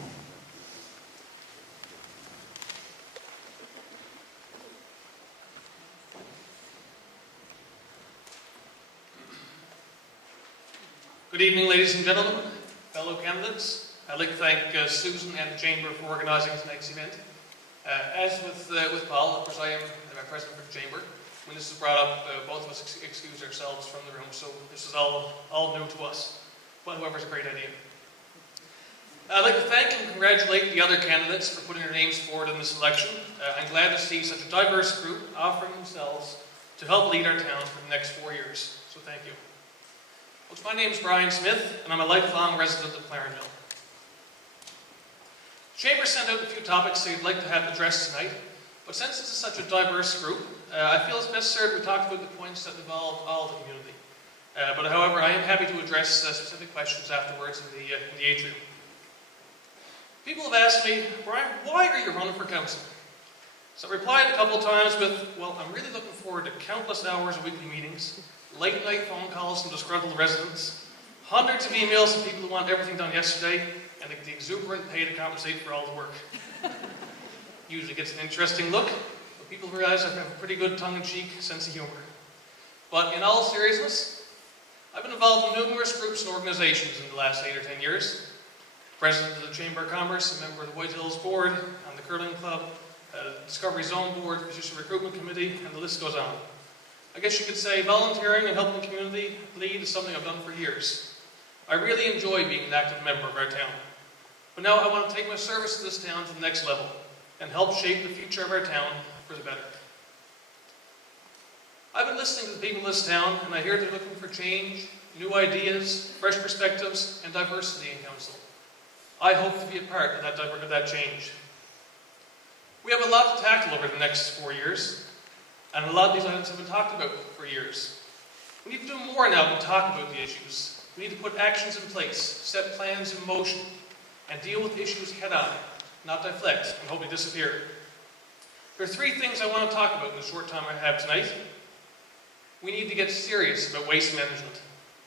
Good evening, ladies and gentlemen, fellow candidates. I'd like to thank Susan and the Chamber for organising tonight's event. As with Paul, of course, I am the president for the Chamber. When this was brought up, both of us excused ourselves from the room, so this is all new to us. But however, it's a great idea. I'd like to thank and congratulate the other candidates for putting their names forward in this election. I'm glad to see such a diverse group offering themselves to help lead our town for the next 4 years. So thank you. My name is Brian Smith, and I'm a lifelong resident of Clarenville. The Chamber sent out a few topics they'd like to have addressed tonight, but since this is such a diverse group, I feel it's necessary we talk about the points that involve all the community. But however, I am happy to address specific questions afterwards in the atrium. People have asked me, Brian, why are you running for council? So I replied a couple of times with, well, I'm really looking forward to countless hours of weekly meetings, late night phone calls from disgruntled residents, hundreds of emails from people who want everything done yesterday, and the exuberant pay to compensate for all the work. Usually gets an interesting look, but people realize I have a pretty good tongue-in-cheek sense of humor. But in all seriousness, I've been involved in numerous groups and organizations in the last 8 or 10 years. President of the Chamber of Commerce, a member of the White Hills Board, on the Curling Club, Discovery Zone Board, Physician Recruitment Committee, and the list goes on. I guess you could say volunteering and helping the community lead is something I've done for years. I really enjoy being an active member of our town. But now I want to take my service to this town to the next level and help shape the future of our town for the better. I've been listening to the people of this town, and I hear they're looking for change, new ideas, fresh perspectives, and diversity in council. I hope to be a part of that change. We have a lot to tackle over the next 4 years, and a lot of these items have been talked about for years. We need to do more now than talk about the issues. We need to put actions in place, set plans in motion, and deal with issues head-on, not deflect and hopefully disappear. There are 3 things I want to talk about in the short time I have tonight. We need to get serious about waste management.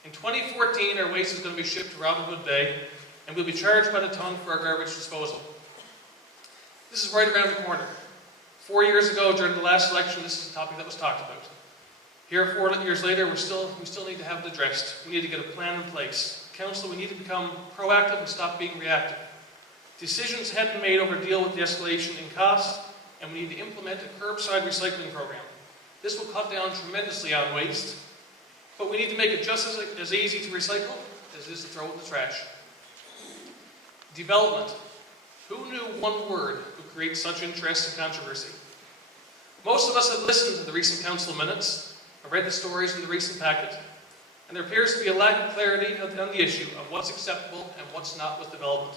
In 2014, our waste is going to be shipped to Robin Hood Bay, and we'll be charged by the ton for our garbage disposal. This is right around the corner. 4 years ago, during the last election, this is a topic that was talked about. Here, 4 years later, we still need to have it addressed. We need to get a plan in place. Council, we need to become proactive and stop being reactive. Decisions had been made over deal with the escalation in cost, and we need to implement a curbside recycling program. This will cut down tremendously on waste, but we need to make it just as easy to recycle as it is to throw it in the trash. Development. Who knew one word would create such interest and controversy? Most of us have listened to the recent council minutes, have read the stories in the recent packet, and there appears to be a lack of clarity on the issue of what's acceptable and what's not with development.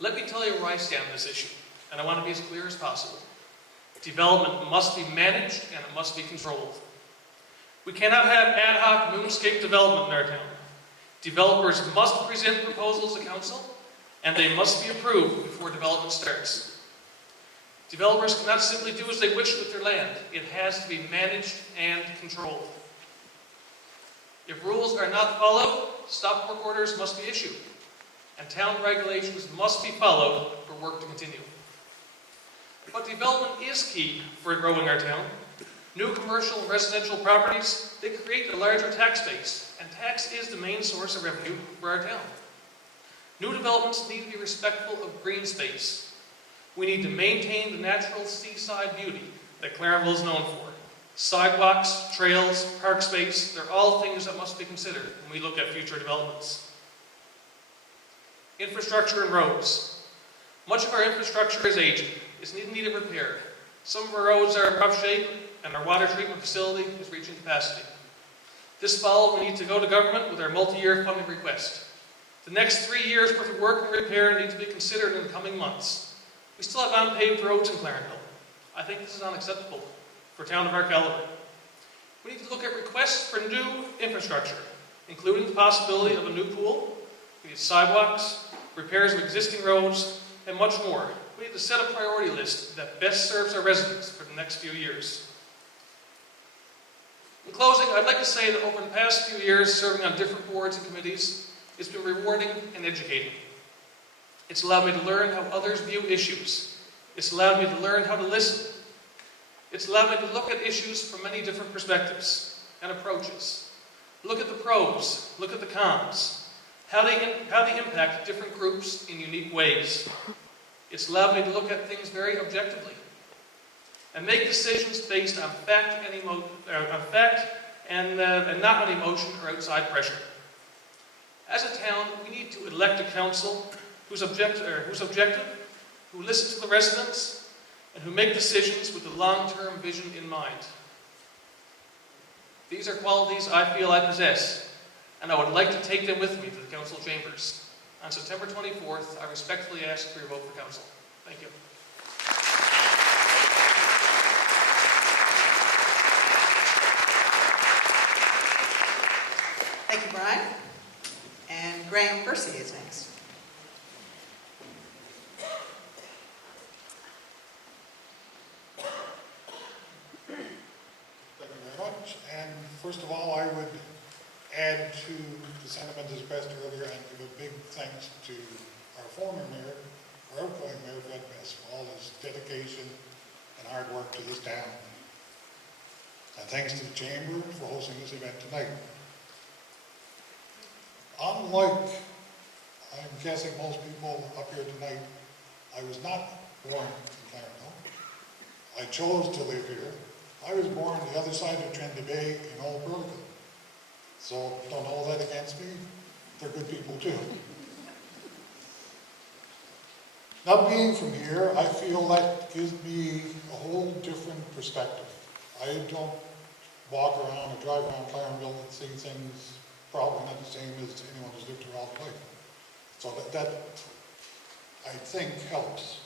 Let me tell you where I stand on this issue, and I want to be as clear as possible. Development must be managed and it must be controlled. We cannot have ad hoc moonscape development in our town. Developers must present proposals to council, and they must be approved before development starts. Developers cannot simply do as they wish with their land. It has to be managed and controlled. If rules are not followed, stop work orders must be issued, and town regulations must be followed for work to continue. But development is key for growing our town. New commercial and residential properties, they create a larger tax base, and tax is the main source of revenue for our town. New developments need to be respectful of green space. We need to maintain the natural seaside beauty that Clarenville is known for. Sidewalks, trails, park space, they're all things that must be considered when we look at future developments. Infrastructure and roads. Much of our infrastructure is aging. It's in need of repair. Some of our roads are in rough shape, and our water treatment facility is reaching capacity. This fall, we need to go to government with our multi-year funding request. The next 3 years worth of work and repair need to be considered in the coming months. We still have unpaved roads in Clarenville. I think this is unacceptable for a town of our caliber. We need to look at requests for new infrastructure, including the possibility of a new pool, we need sidewalks, repairs of existing roads, and much more. We need to set a priority list that best serves our residents for the next few years. In closing, I'd like to say that over the past few years, serving on different boards and committees, it's been rewarding and educating. It's allowed me to learn how others view issues. It's allowed me to learn how to listen. It's allowed me to look at issues from many different perspectives and approaches. Look at the pros, look at the cons, how they impact different groups in unique ways. It's allowed me to look at things very objectively and make decisions based on fact and not on emotion or outside pressure. As a town, we need to elect a council who's objective, who listens to the residents, and who make decisions with the long-term vision in mind. These are qualities I feel I possess, and I would like to take them with me to the council chambers. On September 24th, I respectfully ask for your vote for council. Thank you. Thank you, Brian. And Graham Percy is next. Thank you very much. And first of all, I would add to the sentiment expressed earlier and give a big thanks to our former mayor, our outgoing mayor, Fred Bess, for all his dedication and hard work to this town. And thanks to the Chamber for hosting this event tonight. Unlike, I'm guessing most people up here tonight, I was not born in Clarenville. I chose to live here. I was born on the other side of Trinity Bay in Old Burlico. So don't hold that against me. They're good people too. Not being from here, I feel that gives me a whole different perspective. I don't walk around or drive around Clarenville and see things probably not the same as anyone who's lived here all their life. So that I think helps.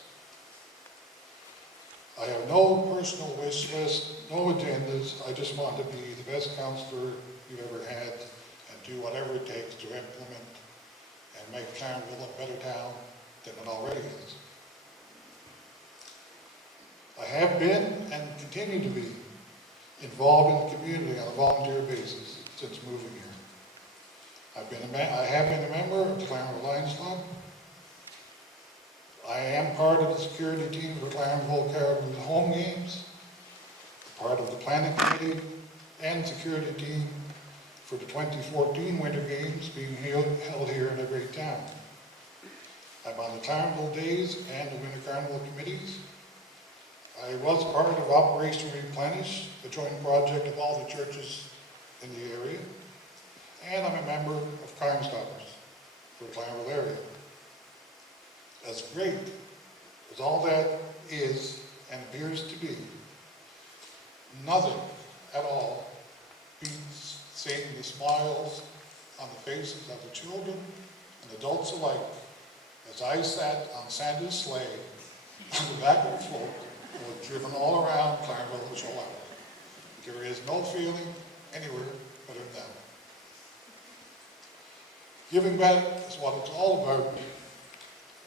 I have no personal wish list, no agendas. I just want to be the best councillor you've ever had and do whatever it takes to implement and make Clarenville a better town than it already is. I have been and continue to be involved in the community on a volunteer basis since moving here. I have been a member of the Clarenville Lions Club. I am part of the security team for Clarenville Caribou home games. part of the planning committee and security team for the 2014 Winter Games being held here in a great town. I'm on the Clarenville Days and the Winter Carnival committees. I was part of Operation Replenish, a joint project of all the churches in the area, and I'm a member of Crime Stoppers for the Clarenville area. As great as all that is and appears to be, nothing at all beats seeing the smiles on the faces of the children and adults alike as I sat on Santa's sleigh on the back of the float and was driven all around Clarenville and Shoal. There is no feeling anywhere better than that. Giving back is what it's all about,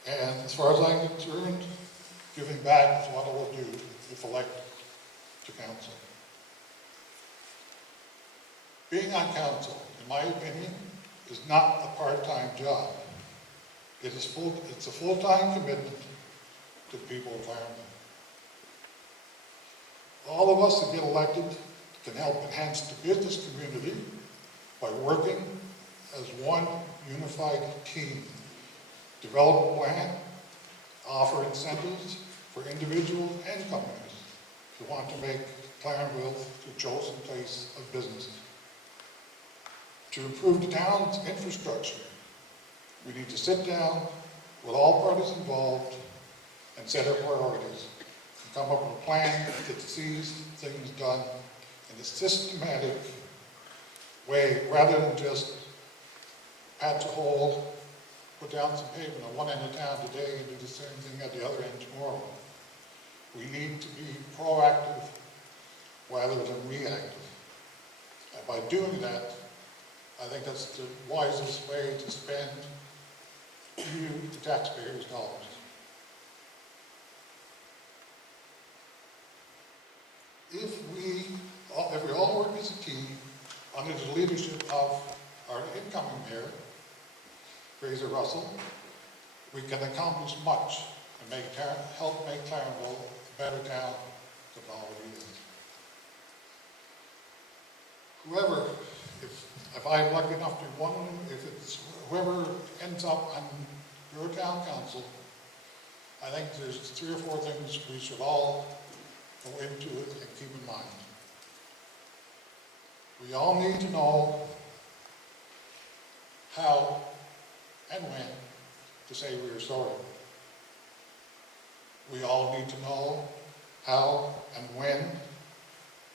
and as far as I'm concerned, giving back is what I will do if elected to council. Being on council, in my opinion, is not a part-time job. It's a full-time commitment to the people of Clarenville. All of us that get elected can help enhance the business community by working as one unified team. Develop a plan, offer incentives for individuals and companies who want to make Clarenville the chosen place of business. To improve the town's infrastructure, we need to sit down with all parties involved and set our priorities and come up with a plan that sees things done in a systematic way rather than just patch a hole, put down some pavement on one end of town today and do the same thing at the other end tomorrow. We need to be proactive rather than reactive. And by doing that, I think that's the wisest way to spend you, the taxpayers' dollars. If we all work as a team under the leadership of our incoming mayor, Fraser Russell, we can accomplish much and help make Clarenville a better town than it already is. Whoever, if I'm lucky enough to be one of them, if it's whoever ends up on your town council, I think there's 3 or 4 things we should all go into it and keep in mind. We all need to know how and when to say we are sorry. We all need to know how and when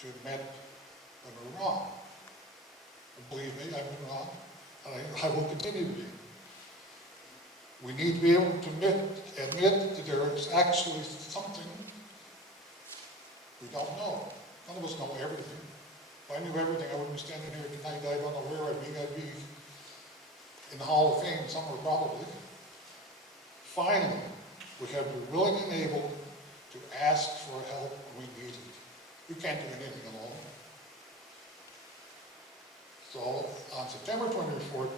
to admit when we're wrong. And believe me, I've been wrong, and I will continue to be. We need to be able to admit that there is actually something we don't know. None of us know everything. If I knew everything, I wouldn't be standing here tonight. I don't know where I'd be. I'd be in the Hall of Fame somewhere probably. Finally, we have to be willing and able to ask for help when we need it. We can't do anything alone. So on September 24th,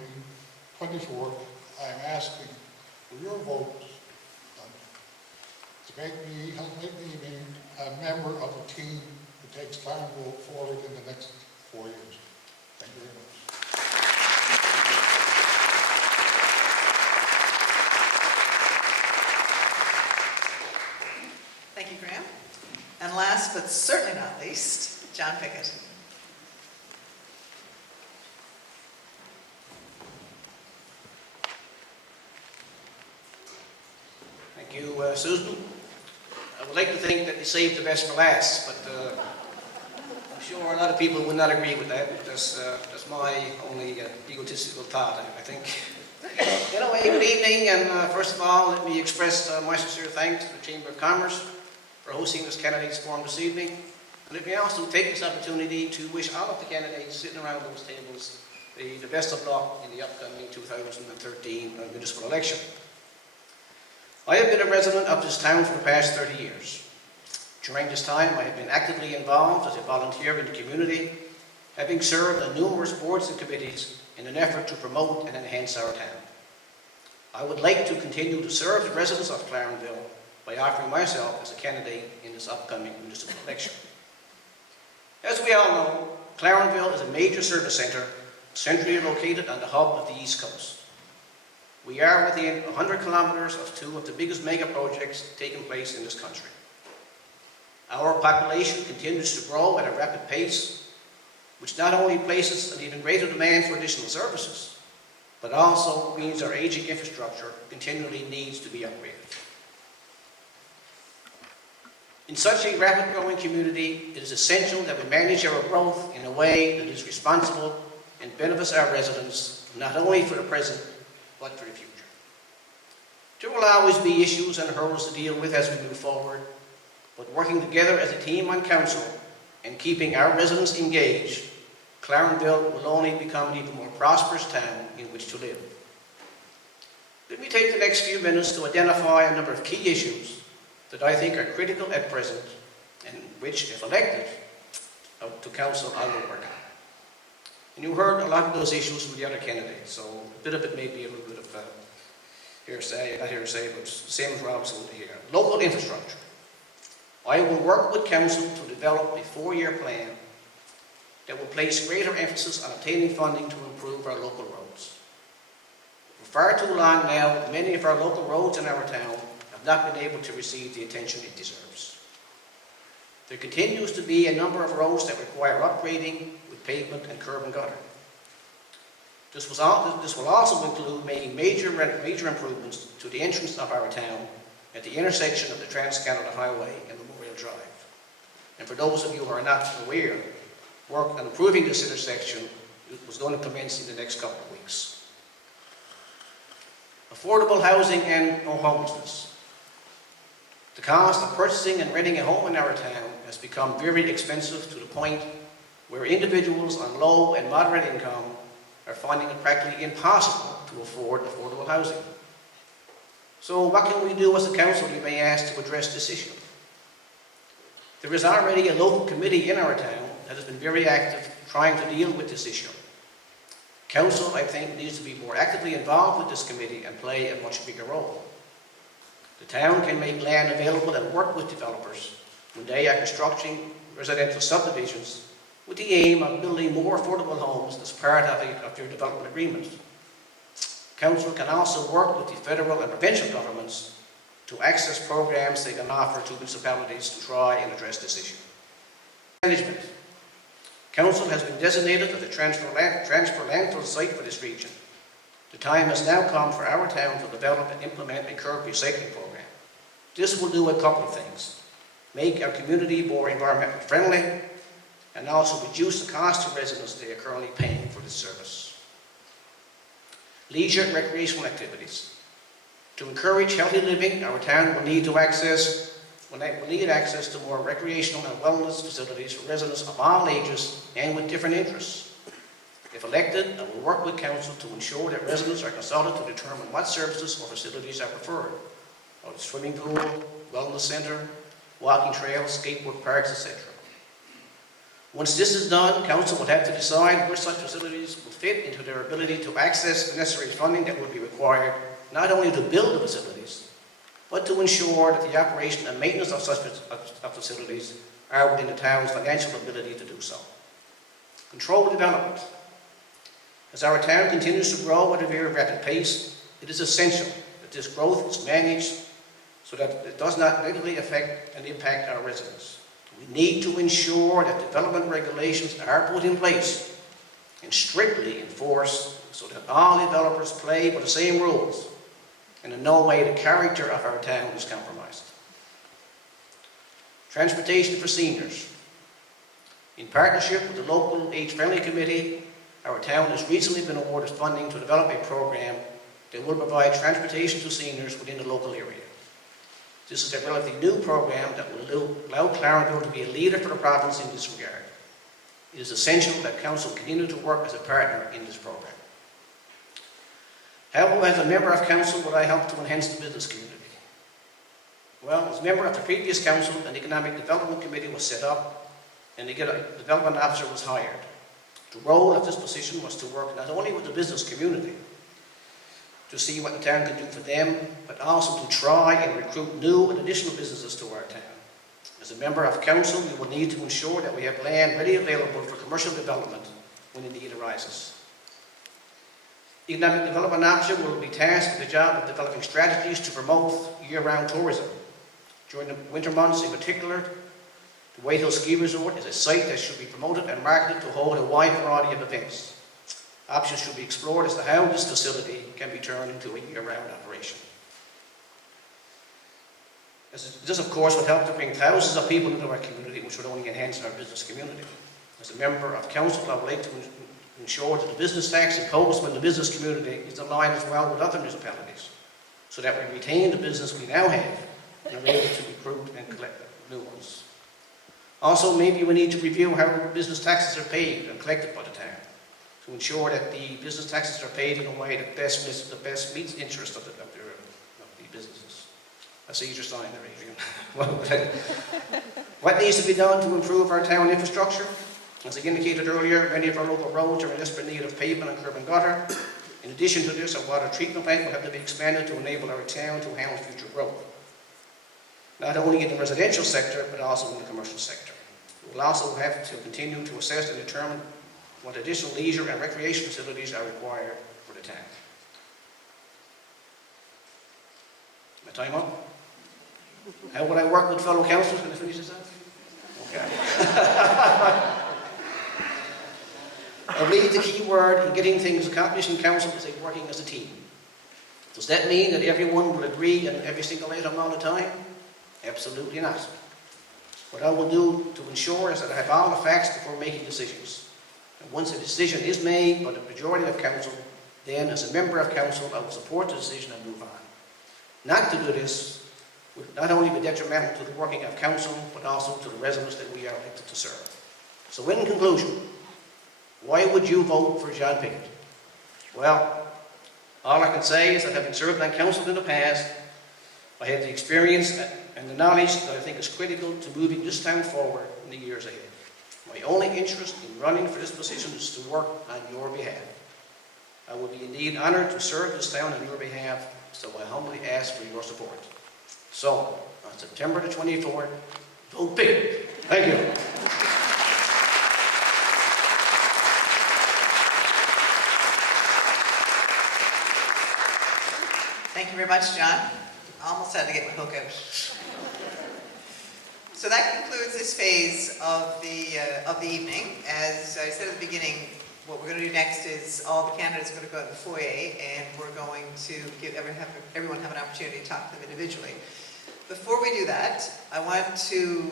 I am asking for your vote to help make me a member of a team who takes Clarenville forward in the next 4 years. Thank you very much. Thank you, Graham. And last but certainly not least, John Pickett. Thank you, Susan. I would like to think that you saved the best for last, but I'm sure a lot of people would not agree with that. That's my only egotistical thought, I think. Anyway, good evening, and first of all, let me express my sincere thanks to the Chamber of Commerce for hosting this candidates forum this evening. And let me also take this opportunity to wish all of the candidates sitting around those tables the best of luck in the upcoming 2013 municipal election. I have been a resident of this town for the past 30 years. During this time, I have been actively involved as a volunteer in the community, having served on numerous boards and committees in an effort to promote and enhance our town. I would like to continue to serve the residents of Clarenville by offering myself as a candidate in this upcoming municipal election. As we all know, Clarenville is a major service centre, centrally located on the hub of the East Coast. We are within 100 kilometres of two of the biggest mega projects taking place in this country. Our population continues to grow at a rapid pace, which not only places an even greater demand for additional services, but also means our aging infrastructure continually needs to be upgraded. In such a rapid growing community, it is essential that we manage our growth in a way that is responsible and benefits our residents, not only for the present, but for the future. There will always be issues and hurdles to deal with as we move forward, but working together as a team on council and keeping our residents engaged, Clarenville will only become an even more prosperous town in which to live. Let me take the next few minutes to identify a number of key issues that I think are critical at present and which, if elected to council, I will work on. And you heard a lot of those issues from the other candidates, so a bit of it may be a little bit of hearsay, not hearsay, but same as Rob's over here. Local infrastructure. I will work with council to develop a 4-year plan that will place greater emphasis on obtaining funding to improve our local roads. For far too long now, many of our local roads in our town have not been able to receive the attention it deserves. There continues to be a number of roads that require upgrading with pavement and curb and gutter. This will also include making major improvements to the entrance of our town at the intersection of the Trans-Canada Highway and Memorial Drive. And for those of you who are not aware, work on improving this intersection was going to commence in the next couple of weeks. Affordable housing and homelessness. The cost of purchasing and renting a home in our town has become very expensive to the point where individuals on low and moderate income are finding it practically impossible to afford affordable housing. So what can we do as a council, you may ask, to address this issue? There is already a local committee in our town that has been very active trying to deal with this issue. Council, I think, needs to be more actively involved with this committee and play a much bigger role. The town can make land available and work with developers when they are constructing residential subdivisions with the aim of building more affordable homes as part of their development agreement. Council can also work with the federal and provincial governments to access programs they can offer to municipalities to try and address this issue. Management. Council has been designated as a transfer landfill site for this region. The time has now come for our town to develop and implement a curb recycling program. This will do a couple of things. Make our community more environmentally friendly and also reduce the cost to residents they are currently paying for this service. Leisure and recreational activities. To encourage healthy living, our town will need access to more recreational and wellness facilities for residents of all ages and with different interests. If elected, I will work with council to ensure that residents are consulted to determine what services or facilities are preferred. A swimming pool, wellness centre, walking trails, skateboard parks, etc. Once this is done, council will have to decide where such facilities will fit into their ability to access the necessary funding that would be required, not only to build the facilities, but to ensure that the operation and maintenance of such facilities are within the town's financial ability to do so. Controlled development. As our town continues to grow at a very rapid pace, it is essential that this growth is managed so that it does not negatively affect and impact our residents. We need to ensure that development regulations are put in place and strictly enforced so that all developers play by the same rules and in no way the character of our town is compromised. Transportation for seniors. In partnership with the local age-friendly committee, our town has recently been awarded funding to develop a program that will provide transportation to seniors within the local area. This is a relatively new program that will allow Clarenville to be a leader for the province in this regard. It is essential that council continue to work as a partner in this program. How, as a member of council, would I help to enhance the business community? Well, as a member of the previous council, an economic development committee was set up and a development officer was hired. The role of this position was to work not only with the business community to see what the town could do for them, but also to try and recruit new and additional businesses to our town. As As a member of council, we will need to ensure that we have land ready available for commercial development when the need arises. Economic Development Officer will be tasked with the job of developing strategies to promote year-round tourism. During the winter months in particular, the White Hill Ski Resort is a site that should be promoted and marketed to hold a wide variety of events. Options should be explored as to how this facility can be turned into a year-round operation. This, of course, would help to bring thousands of people into our community, which would only enhance our business community. As a member of council, I would like to ensure that the business tax imposed on the business community is aligned as well with other municipalities, so that we retain the business we now have and are able to recruit and collect new ones. Also, maybe we need to review how business taxes are paid and collected by the town to ensure that the business taxes are paid in a way that best meets the interest of the businesses. I see your sign there, Adrian. What needs to be done to improve our town infrastructure? As I indicated earlier, many of our local roads are in desperate need of pavement and curb and gutter. In addition to this, our water treatment plant will have to be expanded to enable our town to handle future growth, not only in the residential sector, but also in the commercial sector. We will also have to continue to assess and determine what additional leisure and recreation facilities are required for the town. My time up? How would I work with fellow councillors? Can I finish this up? Okay. I believe the key word in getting things accomplished in council is working as a team. Does that mean that everyone will agree in every single item all the time? Absolutely not. What I will do to ensure is that I have all the facts before making decisions. And once a decision is made by the majority of council, then as a member of council, I will support the decision and move on. Not to do this would not only be detrimental to the working of council, but also to the residents that we are elected to serve. So in conclusion, why would you vote for John Pickett? Well, all I can say is that having served on council in the past, I have the experience and the knowledge that I think is critical to moving this town forward in the years ahead. My only interest in running for this position is to work on your behalf. I would be indeed honored to serve this town on your behalf, so I humbly ask for your support. So, on September the 24th, vote Pickett. Thank you. Thank you very much, John. I almost had to get my hook out. So that concludes this phase of the evening. As I said at the beginning, what we're going to do next is all the candidates are going to go to the foyer, and we're going to give everyone have an opportunity to talk to them individually. Before we do that, I want to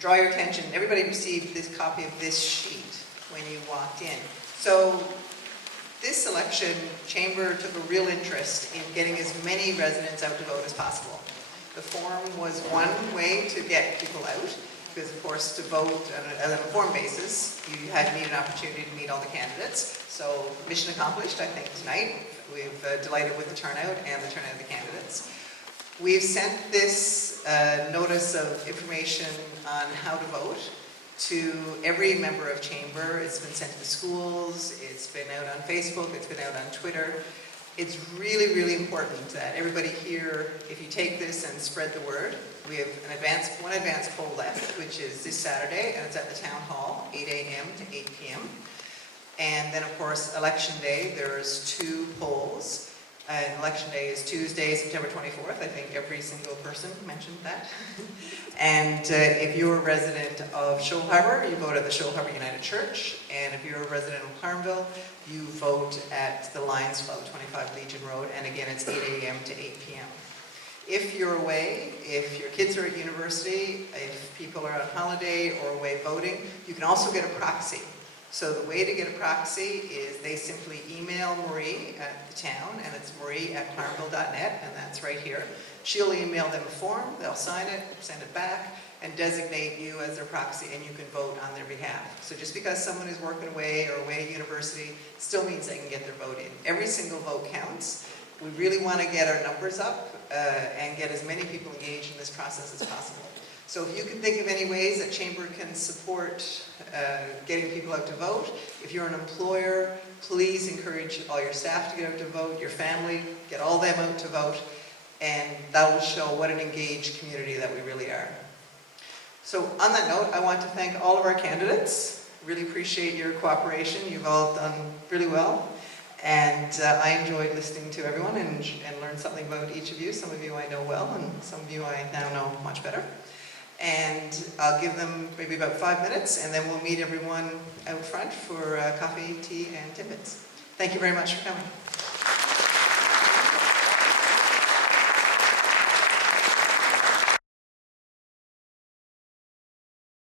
draw your attention. Everybody received this copy of this sheet when you walked in. So this election, Chamber took a real interest in getting as many residents out to vote as possible. The forum was one way to get people out, because of course to vote on an informed basis, you need an opportunity to meet all the candidates. So mission accomplished, I think, tonight. We've delighted with the turnout and the turnout of the candidates. We've sent this notice of information on how to vote to every member of Chamber. It's been sent to the schools, it's been out on Facebook, it's been out on Twitter. It's really, really important that everybody here, if you take this and spread the word, we have one advance poll left, which is this Saturday, and it's at the Town Hall, 8 a.m. to 8 p.m. And then, of course, Election Day, there's 2 polls. And Election Day is Tuesday, September 24th. I think every single person mentioned that. And if you're a resident of Shoal Harbour, you vote at the Shoal Harbour United Church. And if you're a resident of Clarenville, you vote at the Lions Club, 25 Legion Road. And again, it's 8 a.m. to 8 p.m. If you're away, if your kids are at university, if people are on holiday or away voting, you can also get a proxy. So the way to get a proxy is they simply email Marie at the town, and it's marie@clarenville.net, and that's right here. She'll email them a form, they'll sign it, send it back, and designate you as their proxy, and you can vote on their behalf. So just because someone is working away or away at university still means they can get their vote in. Every single vote counts. We really want to get our numbers up and get as many people engaged in this process as possible. So if you can think of any ways that Chamber can support getting people out to vote, if you're an employer, please encourage all your staff to get out to vote, your family, get all them out to vote. and that will show what an engaged community that we really are. So on that note, I want to thank all of our candidates. Really appreciate your cooperation. You've all done really well. And I enjoyed listening to everyone and learned something about each of you. Some of you I know well, and some of you I now know much better. And I'll give them maybe about 5 minutes, and then we'll meet everyone out front for coffee, tea, and tidbits. Thank you very much for coming.